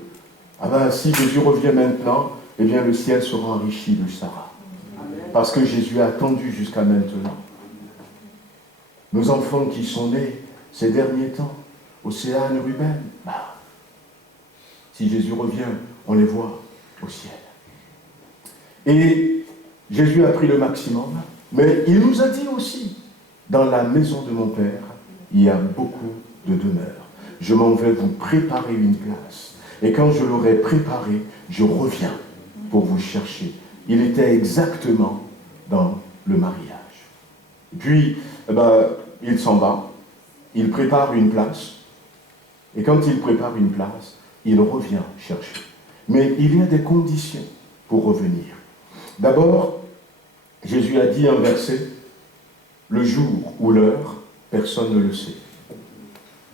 Si Jésus revient maintenant, eh bien, le ciel sera enrichi de Sarah. Parce que Jésus a attendu jusqu'à maintenant. Nos enfants qui sont nés ces derniers temps, Océane, Ruben, si Jésus revient, on les voit au ciel. Et Jésus a pris le maximum, mais il nous a dit aussi, dans la maison de mon Père, il y a beaucoup de demeures. Je m'en vais vous préparer une place. Et quand je l'aurai préparé, je reviens pour vous chercher. Il était exactement dans le mariage. Et puis, il s'en va, il prépare une place, et quand il prépare une place, il revient chercher. Mais il y a des conditions pour revenir. D'abord, Jésus a dit un verset, le jour ou l'heure, personne ne le sait.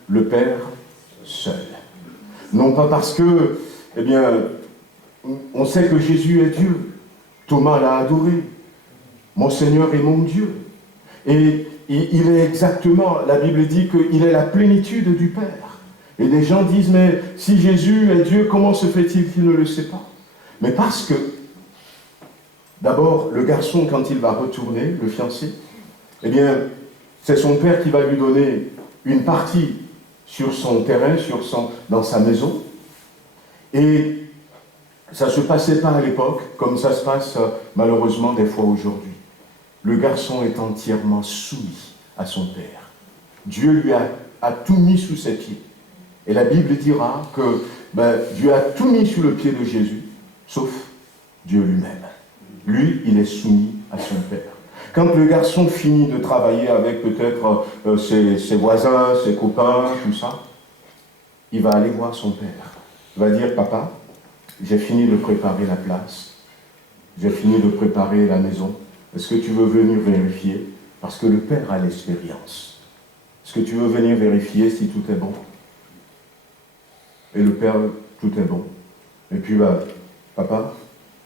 Le Père seul. Non pas parce que, on sait que Jésus est Dieu. Thomas l'a adoré. Mon Seigneur est mon Dieu. Et il est exactement, la Bible dit qu'il est la plénitude du Père. Et des gens disent, mais si Jésus est Dieu, comment se fait-il qu'il ne le sait pas? Mais parce que, d'abord, le garçon, quand il va retourner, le fiancé, c'est son père qui va lui donner une partie sur son terrain, dans sa maison. Et ça ne se passait pas à l'époque, comme ça se passe malheureusement des fois aujourd'hui. Le garçon est entièrement soumis à son père. Dieu lui a tout mis sous ses pieds. Et la Bible dira que Dieu a tout mis sous le pied de Jésus, sauf Dieu lui-même. Lui, il est soumis à son Père. Quand le garçon finit de travailler avec peut-être ses voisins, ses copains, tout ça, il va aller voir son Père. Il va dire, papa, j'ai fini de préparer la place, j'ai fini de préparer la maison. Est-ce que tu veux venir vérifier? Parce que le Père a l'expérience. Est-ce que tu veux venir vérifier si tout est bon? Et le Père, tout est bon. Et puis, papa,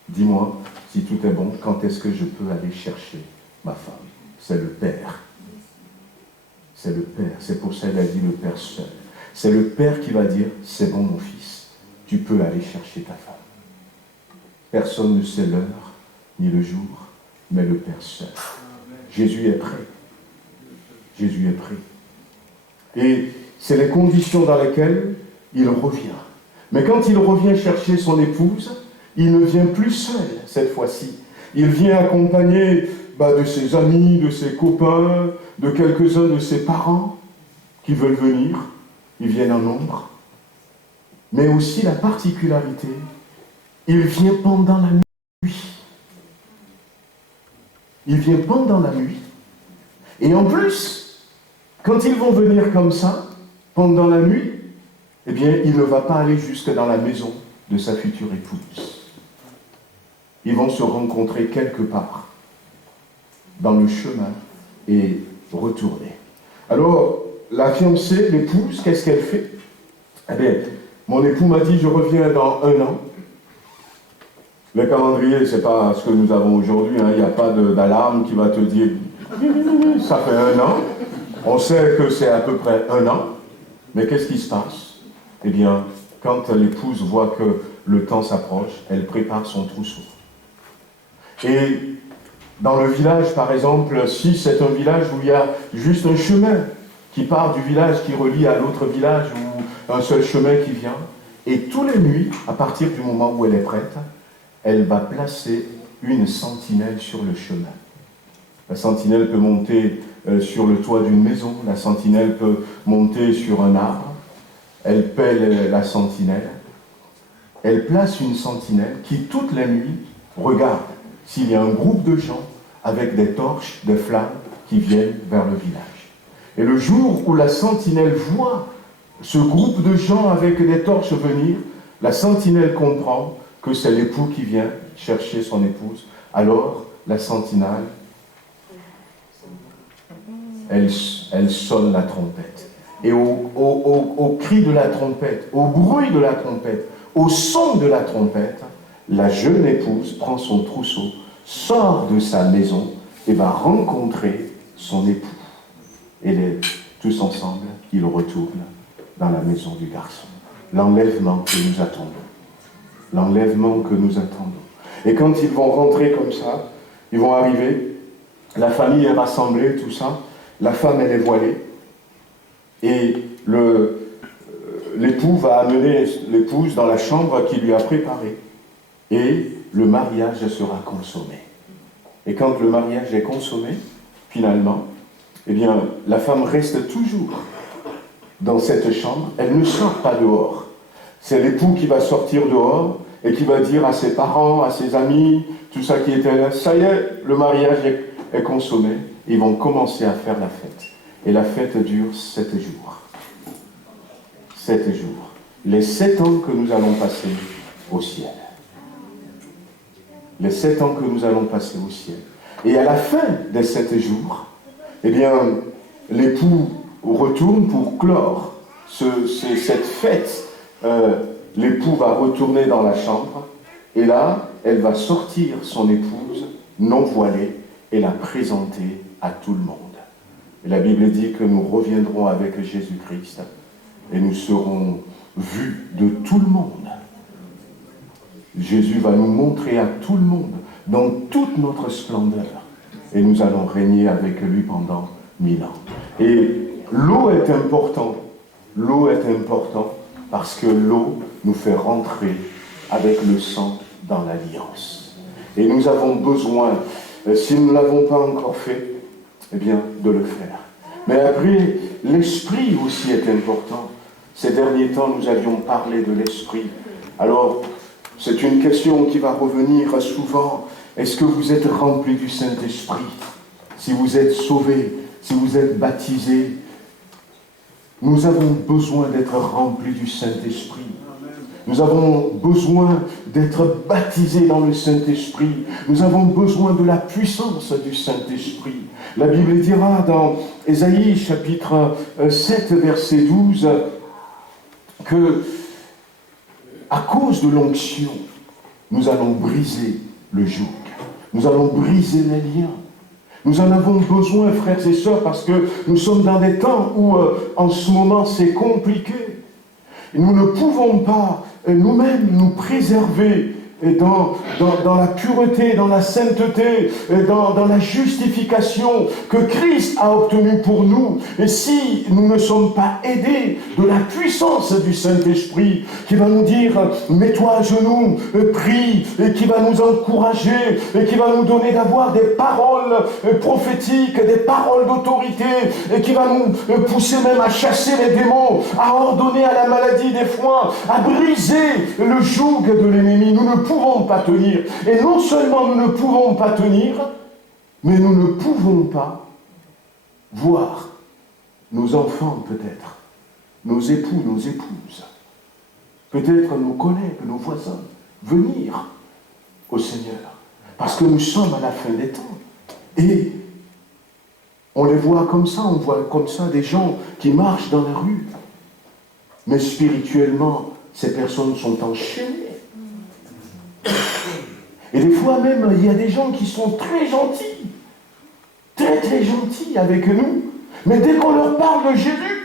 dis-moi si tout est bon, quand est-ce que je peux aller chercher ma femme? C'est le Père. C'est le Père. C'est pour ça qu'il a dit le Père seul. C'est le Père qui va dire, c'est bon mon fils, tu peux aller chercher ta femme. Personne ne sait l'heure, ni le jour, mais le Père seul. Jésus est prêt. Jésus est prêt. Et c'est les conditions dans lesquelles il revient. Mais quand il revient chercher son épouse, il ne vient plus seul cette fois-ci. Il vient accompagné de ses amis, de ses copains, de quelques-uns de ses parents qui veulent venir. Ils viennent en nombre. Mais aussi la particularité, il vient pendant la nuit. Il vient pendant la nuit. Et en plus, quand ils vont venir comme ça, pendant la nuit, eh bien, il ne va pas aller jusque dans la maison de sa future épouse. Ils vont se rencontrer quelque part, dans le chemin, et retourner. Alors, la fiancée, l'épouse, qu'est-ce qu'elle fait? Eh bien, mon époux m'a dit, je reviens dans 1 an. Le calendrier, ce n'est pas ce que nous avons aujourd'hui, hein. Il n'y a pas d'alarme qui va te dire, ça fait 1 an. On sait que c'est à peu près 1 an. Mais qu'est-ce qui se passe? Eh bien, quand l'épouse voit que le temps s'approche, elle prépare son trousseau. Et dans le village, par exemple, si c'est un village où il y a juste un chemin qui part du village, qui relie à l'autre village, ou un seul chemin qui vient, et tous les nuits, à partir du moment où elle est prête, elle va placer une sentinelle sur le chemin. La sentinelle peut monter sur le toit d'une maison, la sentinelle peut monter sur un arbre, elle pèle la sentinelle, elle place une sentinelle qui, toutes les nuits, regarde s'il y a un groupe de gens avec des torches, des flammes qui viennent vers le village. Et le jour où la sentinelle voit ce groupe de gens avec des torches venir, la sentinelle comprend que c'est l'époux qui vient chercher son épouse. Alors, la sentinelle, elle sonne la trompette. Et au cri de la trompette, au bruit de la trompette, au son de la trompette, la jeune épouse prend son trousseau, sort de sa maison et va rencontrer son époux. Et tous ensemble, ils retournent dans la maison du garçon. L'enlèvement que nous attendons. L'enlèvement que nous attendons. Et quand ils vont rentrer comme ça, ils vont arriver, la famille est rassemblée, tout ça, la femme elle est voilée, et l'époux va amener l'épouse dans la chambre qu'il lui a préparée, et le mariage sera consommé. Et quand le mariage est consommé, finalement, eh bien, la femme reste toujours dans cette chambre, elle ne sort pas dehors. C'est l'époux qui va sortir dehors et qui va dire à ses parents, à ses amis, tout ça qui était là, ça y est, le mariage est consommé. Ils vont commencer à faire la fête. Et la fête dure 7 jours. 7 jours. Les 7 ans que nous allons passer au ciel. Les 7 ans que nous allons passer au ciel. Et à la fin des 7 jours, eh bien, l'époux retourne pour clore cette fête. L'époux va retourner dans la chambre et là, elle va sortir son épouse non voilée et la présenter à tout le monde. Et la Bible dit que nous reviendrons avec Jésus-Christ et nous serons vus de tout le monde. Jésus va nous montrer à tout le monde dans toute notre splendeur et nous allons régner avec lui pendant 1000 ans. Et l'eau est importante. L'eau est importante parce que l'eau nous fait rentrer avec le sang dans l'alliance. Et nous avons besoin, si nous ne l'avons pas encore fait, eh bien, de le faire. Mais après, l'esprit aussi est important. Ces derniers temps, nous avions parlé de l'esprit. Alors, c'est une question qui va revenir souvent. Est-ce que vous êtes rempli du Saint-Esprit? Si vous êtes sauvés, si vous êtes baptisés, nous avons besoin d'être remplis du Saint-Esprit. Nous avons besoin d'être baptisés dans le Saint-Esprit. Nous avons besoin de la puissance du Saint-Esprit. La Bible dira dans Ésaïe chapitre 7, verset 12, que à cause de l'onction, nous allons briser le joug. Nous allons briser les liens. Nous en avons besoin, frères et sœurs, parce que nous sommes dans des temps où, en ce moment, c'est compliqué. Et nous ne pouvons pas nous-mêmes nous préserver dans la pureté, dans la sainteté, dans la justification que Christ a obtenue pour nous. Et si nous ne sommes pas aidés de la puissance du Saint-Esprit, qui va nous dire « mets-toi à genoux, prie », et qui va nous encourager, et qui va nous donner d'avoir des paroles prophétiques, des paroles d'autorité, et qui va nous pousser même à chasser les démons, à ordonner à la maladie des foins, à briser le joug de l'ennemi. Nous ne pouvons pas tenir. Et non seulement nous ne pouvons pas tenir, mais nous ne pouvons pas voir nos enfants peut-être, nos époux, nos épouses, peut-être nos collègues, nos voisins, venir au Seigneur. Parce que nous sommes à la fin des temps. Et on les voit comme ça, on voit comme ça des gens qui marchent dans la rue. Mais spirituellement, ces personnes sont enchaînées. Et des fois même, il y a des gens qui sont très gentils, très très gentils avec nous, mais dès qu'on leur parle de Jésus,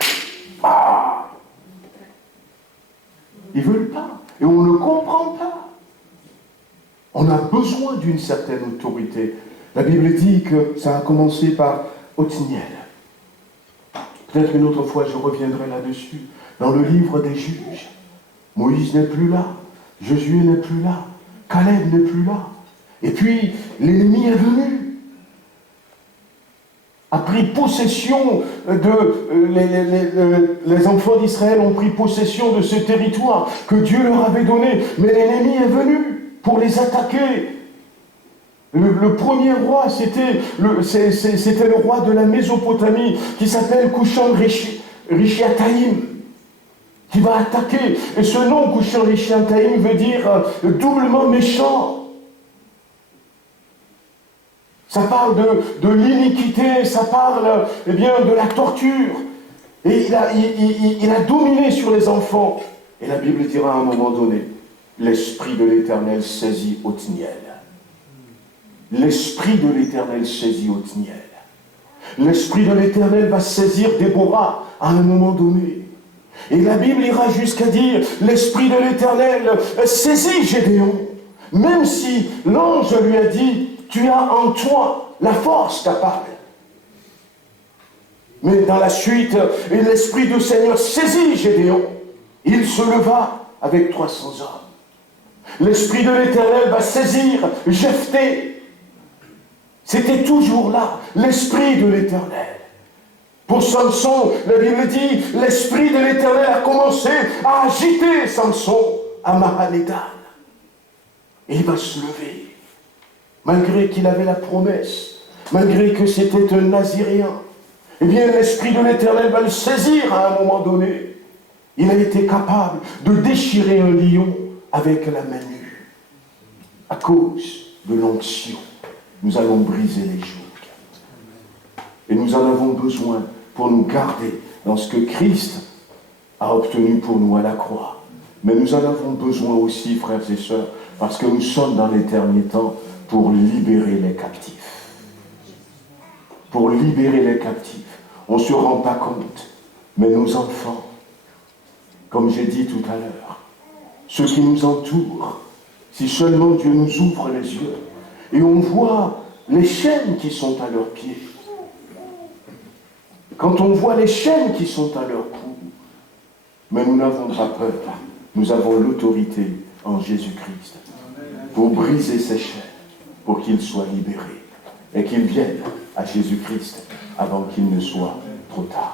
ils ne veulent pas, et on ne comprend pas. On a besoin d'une certaine autorité. La Bible dit que ça a commencé par Othniel. Peut-être une autre fois, je reviendrai là-dessus. Dans le livre des juges, Moïse n'est plus là, Josué n'est plus là, Caleb n'est plus là. Et puis, l'ennemi est venu, a pris possession les enfants d'Israël ont pris possession de ce territoire que Dieu leur avait donné. Mais l'ennemi est venu pour les attaquer. Le premier roi, c'était le roi de la Mésopotamie, qui s'appelle Kushan-Rishathaïm, qui va attaquer. Et ce nom, Kushan-Rishathaïm, veut dire doublement méchant. Ça parle de l'iniquité, ça parle de la torture. Et il a dominé sur les enfants. Et la Bible dira à un moment donné, l'Esprit de l'Éternel saisit Othniel. L'Esprit de l'Éternel saisit Othniel. L'Esprit de l'Éternel va saisir Déborah à un moment donné. Et la Bible ira jusqu'à dire, l'Esprit de l'Éternel saisit Gédéon. Même si l'ange lui a dit, tu as en toi la force capable. Mais dans la suite, l'Esprit du Seigneur saisit Gédéon. Il se leva avec 300 hommes. L'Esprit de l'Éternel va saisir Jephthé. C'était toujours là, l'Esprit de l'Éternel. Pour Samson, la Bible dit, l'Esprit de l'Éternel a commencé à agiter Samson à Mahanédan. Et il va se lever. Malgré qu'il avait la promesse, malgré que c'était un Naziréen, eh bien l'Esprit de l'Éternel va le saisir à un moment donné. Il a été capable de déchirer un lion avec la main nue. À cause de l'onction, nous allons briser les jougs. Et nous en avons besoin pour nous garder dans ce que Christ a obtenu pour nous à la croix. Mais nous en avons besoin aussi, frères et sœurs, parce que nous sommes dans les derniers temps pour libérer les captifs. Pour libérer les captifs. On ne se rend pas compte, mais nos enfants, comme j'ai dit tout à l'heure, ceux qui nous entourent, si seulement Dieu nous ouvre les yeux, et on voit les chaînes qui sont à leurs pieds, quand on voit les chaînes qui sont à leur cou, mais nous n'avons pas peur, nous avons l'autorité en Jésus-Christ pour briser ces chaînes, pour qu'ils soient libérés et qu'ils viennent à Jésus-Christ avant qu'il ne soit trop trop tard.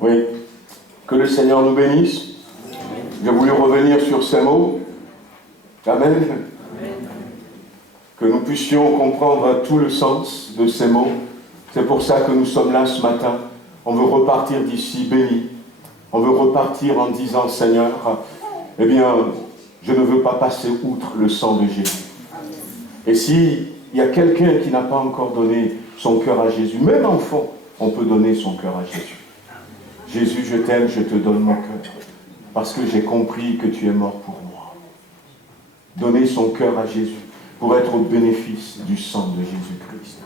Oui, que le Seigneur nous bénisse. J'ai voulu revenir sur ces mots. Amen. Que nous puissions comprendre tout le sens de ces mots. C'est pour ça que nous sommes là ce matin. On veut repartir d'ici béni. On veut repartir en disant, Seigneur, eh bien, je ne veux pas passer outre le sang de Jésus. Et s'il y a quelqu'un qui n'a pas encore donné son cœur à Jésus, même enfant, on peut donner son cœur à Jésus. Jésus, je t'aime, je te donne mon cœur, parce que j'ai compris que tu es mort pour moi. Donner son cœur à Jésus, pour être au bénéfice du sang de Jésus-Christ.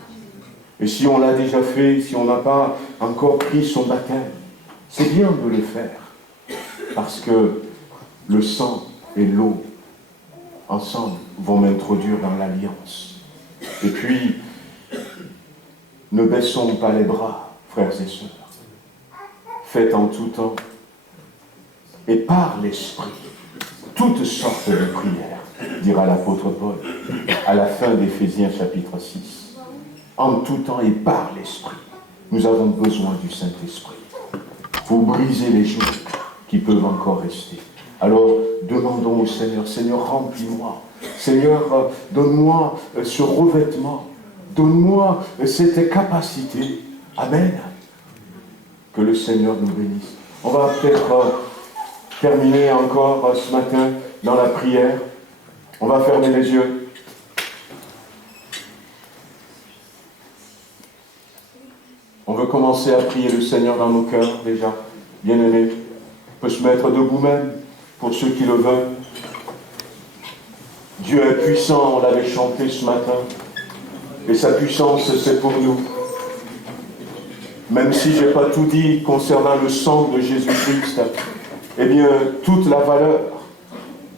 Et si on l'a déjà fait, si on n'a pas encore pris son baptême, c'est bien de le faire, parce que le sang et l'eau, ensemble, vont m'introduire dans l'alliance. Et puis, ne baissons pas les bras, frères et sœurs. Faites en tout temps, et par l'Esprit, toutes sortes de prières, dira l'apôtre Paul, à la fin d'Éphésiens chapitre 6. En tout temps et par l'Esprit, nous avons besoin du Saint-Esprit pour briser les jours qui peuvent encore rester. Alors, demandons au Seigneur, Seigneur, remplis-moi. Seigneur, donne-moi ce revêtement. Donne-moi cette capacité. Amen. Que le Seigneur nous bénisse. On va peut-être terminer encore ce matin dans la prière. On va fermer les yeux. On veut commencer à prier le Seigneur dans nos cœurs déjà. Bien-aimés, on peut se mettre debout même pour ceux qui le veulent. Dieu est puissant, on l'avait chanté ce matin. Et sa puissance, c'est pour nous. Même si je n'ai pas tout dit concernant le sang de Jésus-Christ, eh bien, toute la valeur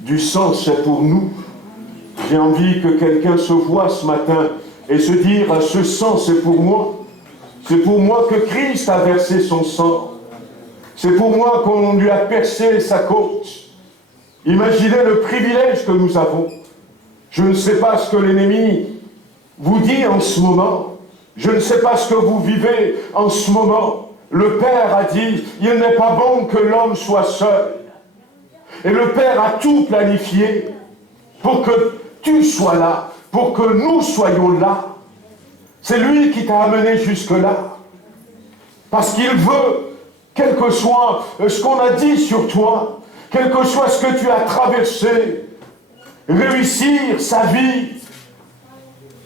du sang, c'est pour nous. J'ai envie que quelqu'un se voie ce matin et se dire, ce sang, c'est pour moi. C'est pour moi que Christ a versé son sang. C'est pour moi qu'on lui a percé sa côte. Imaginez le privilège que nous avons. Je ne sais pas ce que l'ennemi vous dit en ce moment. Je ne sais pas ce que vous vivez en ce moment. Le Père a dit, il n'est pas bon que l'homme soit seul. Et le Père a tout planifié pour que tu sois là, pour que nous soyons là. C'est lui qui t'a amené jusque-là. Parce qu'il veut, quel que soit ce qu'on a dit sur toi, quel que soit ce que tu as traversé, réussir sa vie,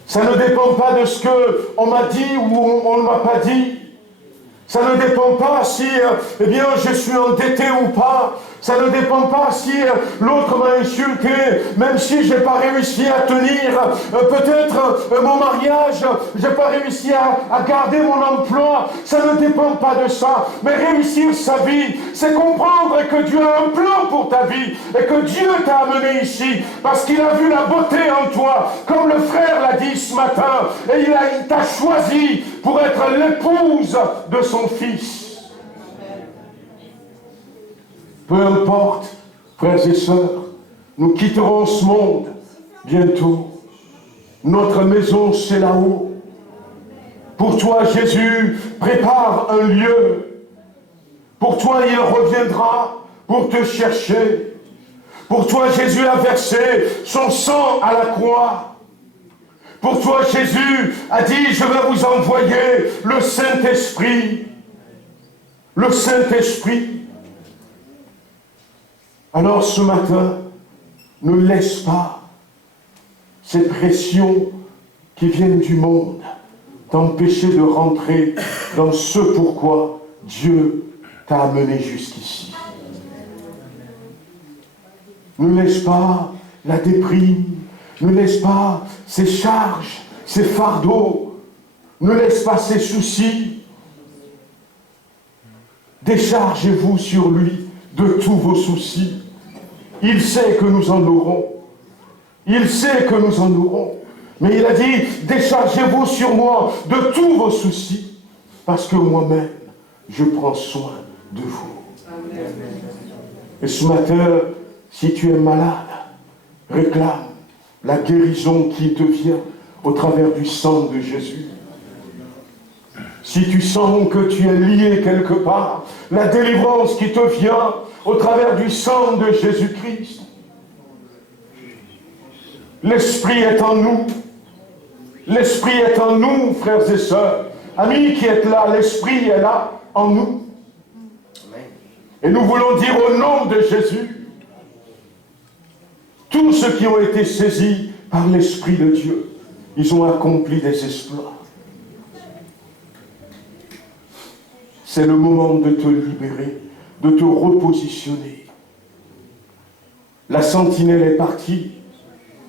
ça ne dépend pas de ce qu'on m'a dit ou on ne m'a pas dit. Ça ne dépend pas si, eh bien, je suis endetté ou pas. Ça ne dépend pas si l'autre m'a insulté, même si je n'ai pas réussi à tenir peut-être mon mariage, je n'ai pas réussi à garder mon emploi. Ça ne dépend pas de ça. Mais réussir sa vie, c'est comprendre que Dieu a un plan pour ta vie et que Dieu t'a amené ici parce qu'il a vu la beauté en toi, comme le frère l'a dit ce matin, et il t'a choisi pour être l'épouse de son Fils. Peu importe, frères et sœurs, nous quitterons ce monde bientôt. Notre maison, c'est là-haut. Pour toi, Jésus prépare un lieu. Pour toi, il reviendra pour te chercher. Pour toi, Jésus a versé son sang à la croix. Pour toi, Jésus a dit, je vais vous envoyer le Saint-Esprit. Le Saint-Esprit. Alors ce matin, ne laisse pas ces pressions qui viennent du monde t'empêcher de rentrer dans ce pourquoi Dieu t'a amené jusqu'ici. Ne laisse pas la déprime, ne laisse pas ces charges, ces fardeaux, ne laisse pas ces soucis. Déchargez-vous sur lui de tous vos soucis. Il sait que nous en aurons. Il sait que nous en aurons. Mais il a dit, déchargez-vous sur moi de tous vos soucis, parce que moi-même, je prends soin de vous. Amen. Et ce matin, si tu es malade, réclame la guérison qui te vient au travers du sang de Jésus. Si tu sens que tu es lié quelque part, la délivrance qui te vient au travers du sang de Jésus-Christ. L'Esprit est en nous. L'Esprit est en nous, frères et sœurs. Amis qui êtes là, l'Esprit est là, en nous. Et nous voulons dire au nom de Jésus, tous ceux qui ont été saisis par l'Esprit de Dieu, ils ont accompli des exploits. C'est le moment de te libérer, de te repositionner. La sentinelle est partie.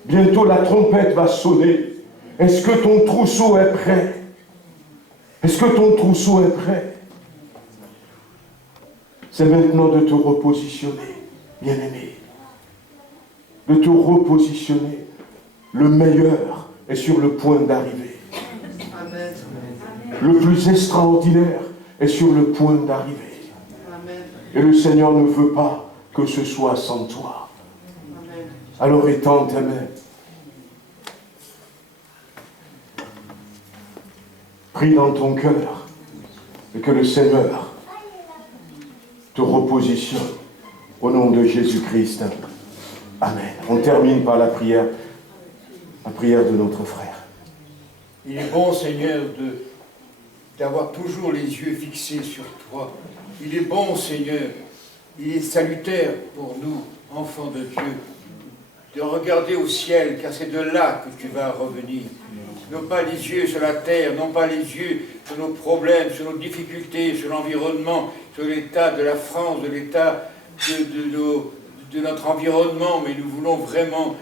Bientôt la trompette va sonner. Est-ce que ton trousseau est prêt? Est-ce que ton trousseau est prêt? C'est maintenant de te repositionner, bien-aimé. De te repositionner. Le meilleur est sur le point d'arriver. Le plus extraordinaire est sur le point d'arriver. Et le Seigneur ne veut pas que ce soit sans toi. Alors étends tes mains. Prie dans ton cœur et que le Seigneur te repositionne au nom de Jésus-Christ. Amen. On termine par la prière de notre frère. Il est bon, Seigneur, d'avoir toujours les yeux fixés sur toi. Il est bon, Seigneur, il est salutaire pour nous, enfants de Dieu, de regarder au ciel, car c'est de là que tu vas revenir. Non pas les yeux sur la terre, non pas les yeux sur nos problèmes, sur nos difficultés, sur l'environnement, sur l'état de la France, de l'état de notre environnement, mais nous voulons vraiment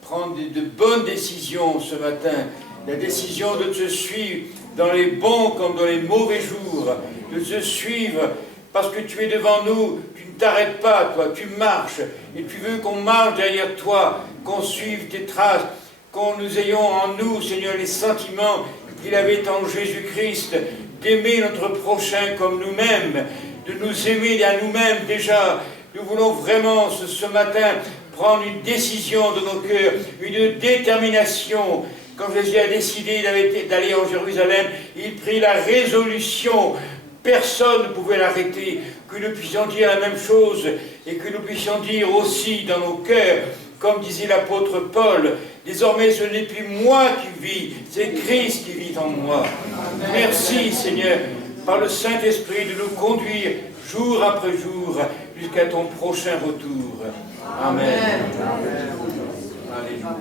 prendre de bonnes décisions ce matin. La décision de te suivre dans les bons comme dans les mauvais jours, de te suivre parce que tu es devant nous, tu ne t'arrêtes pas, toi, tu marches, et tu veux qu'on marche derrière toi, qu'on suive tes traces, qu'on nous ayons en nous, Seigneur, les sentiments qu'il avait en Jésus-Christ, d'aimer notre prochain comme nous-mêmes, de nous aimer à nous-mêmes déjà. Nous voulons vraiment ce matin prendre une décision de nos cœurs, une détermination. Quand Jésus a décidé d'aller en Jérusalem, il prit la résolution. Personne ne pouvait l'arrêter. Que nous puissions dire la même chose et que nous puissions dire aussi dans nos cœurs, comme disait l'apôtre Paul, désormais ce n'est plus moi qui vis, c'est Christ qui vit en moi. Amen. Merci Seigneur, par le Saint-Esprit de nous conduire jour après jour jusqu'à ton prochain retour. Amen. Amen. Alléluia.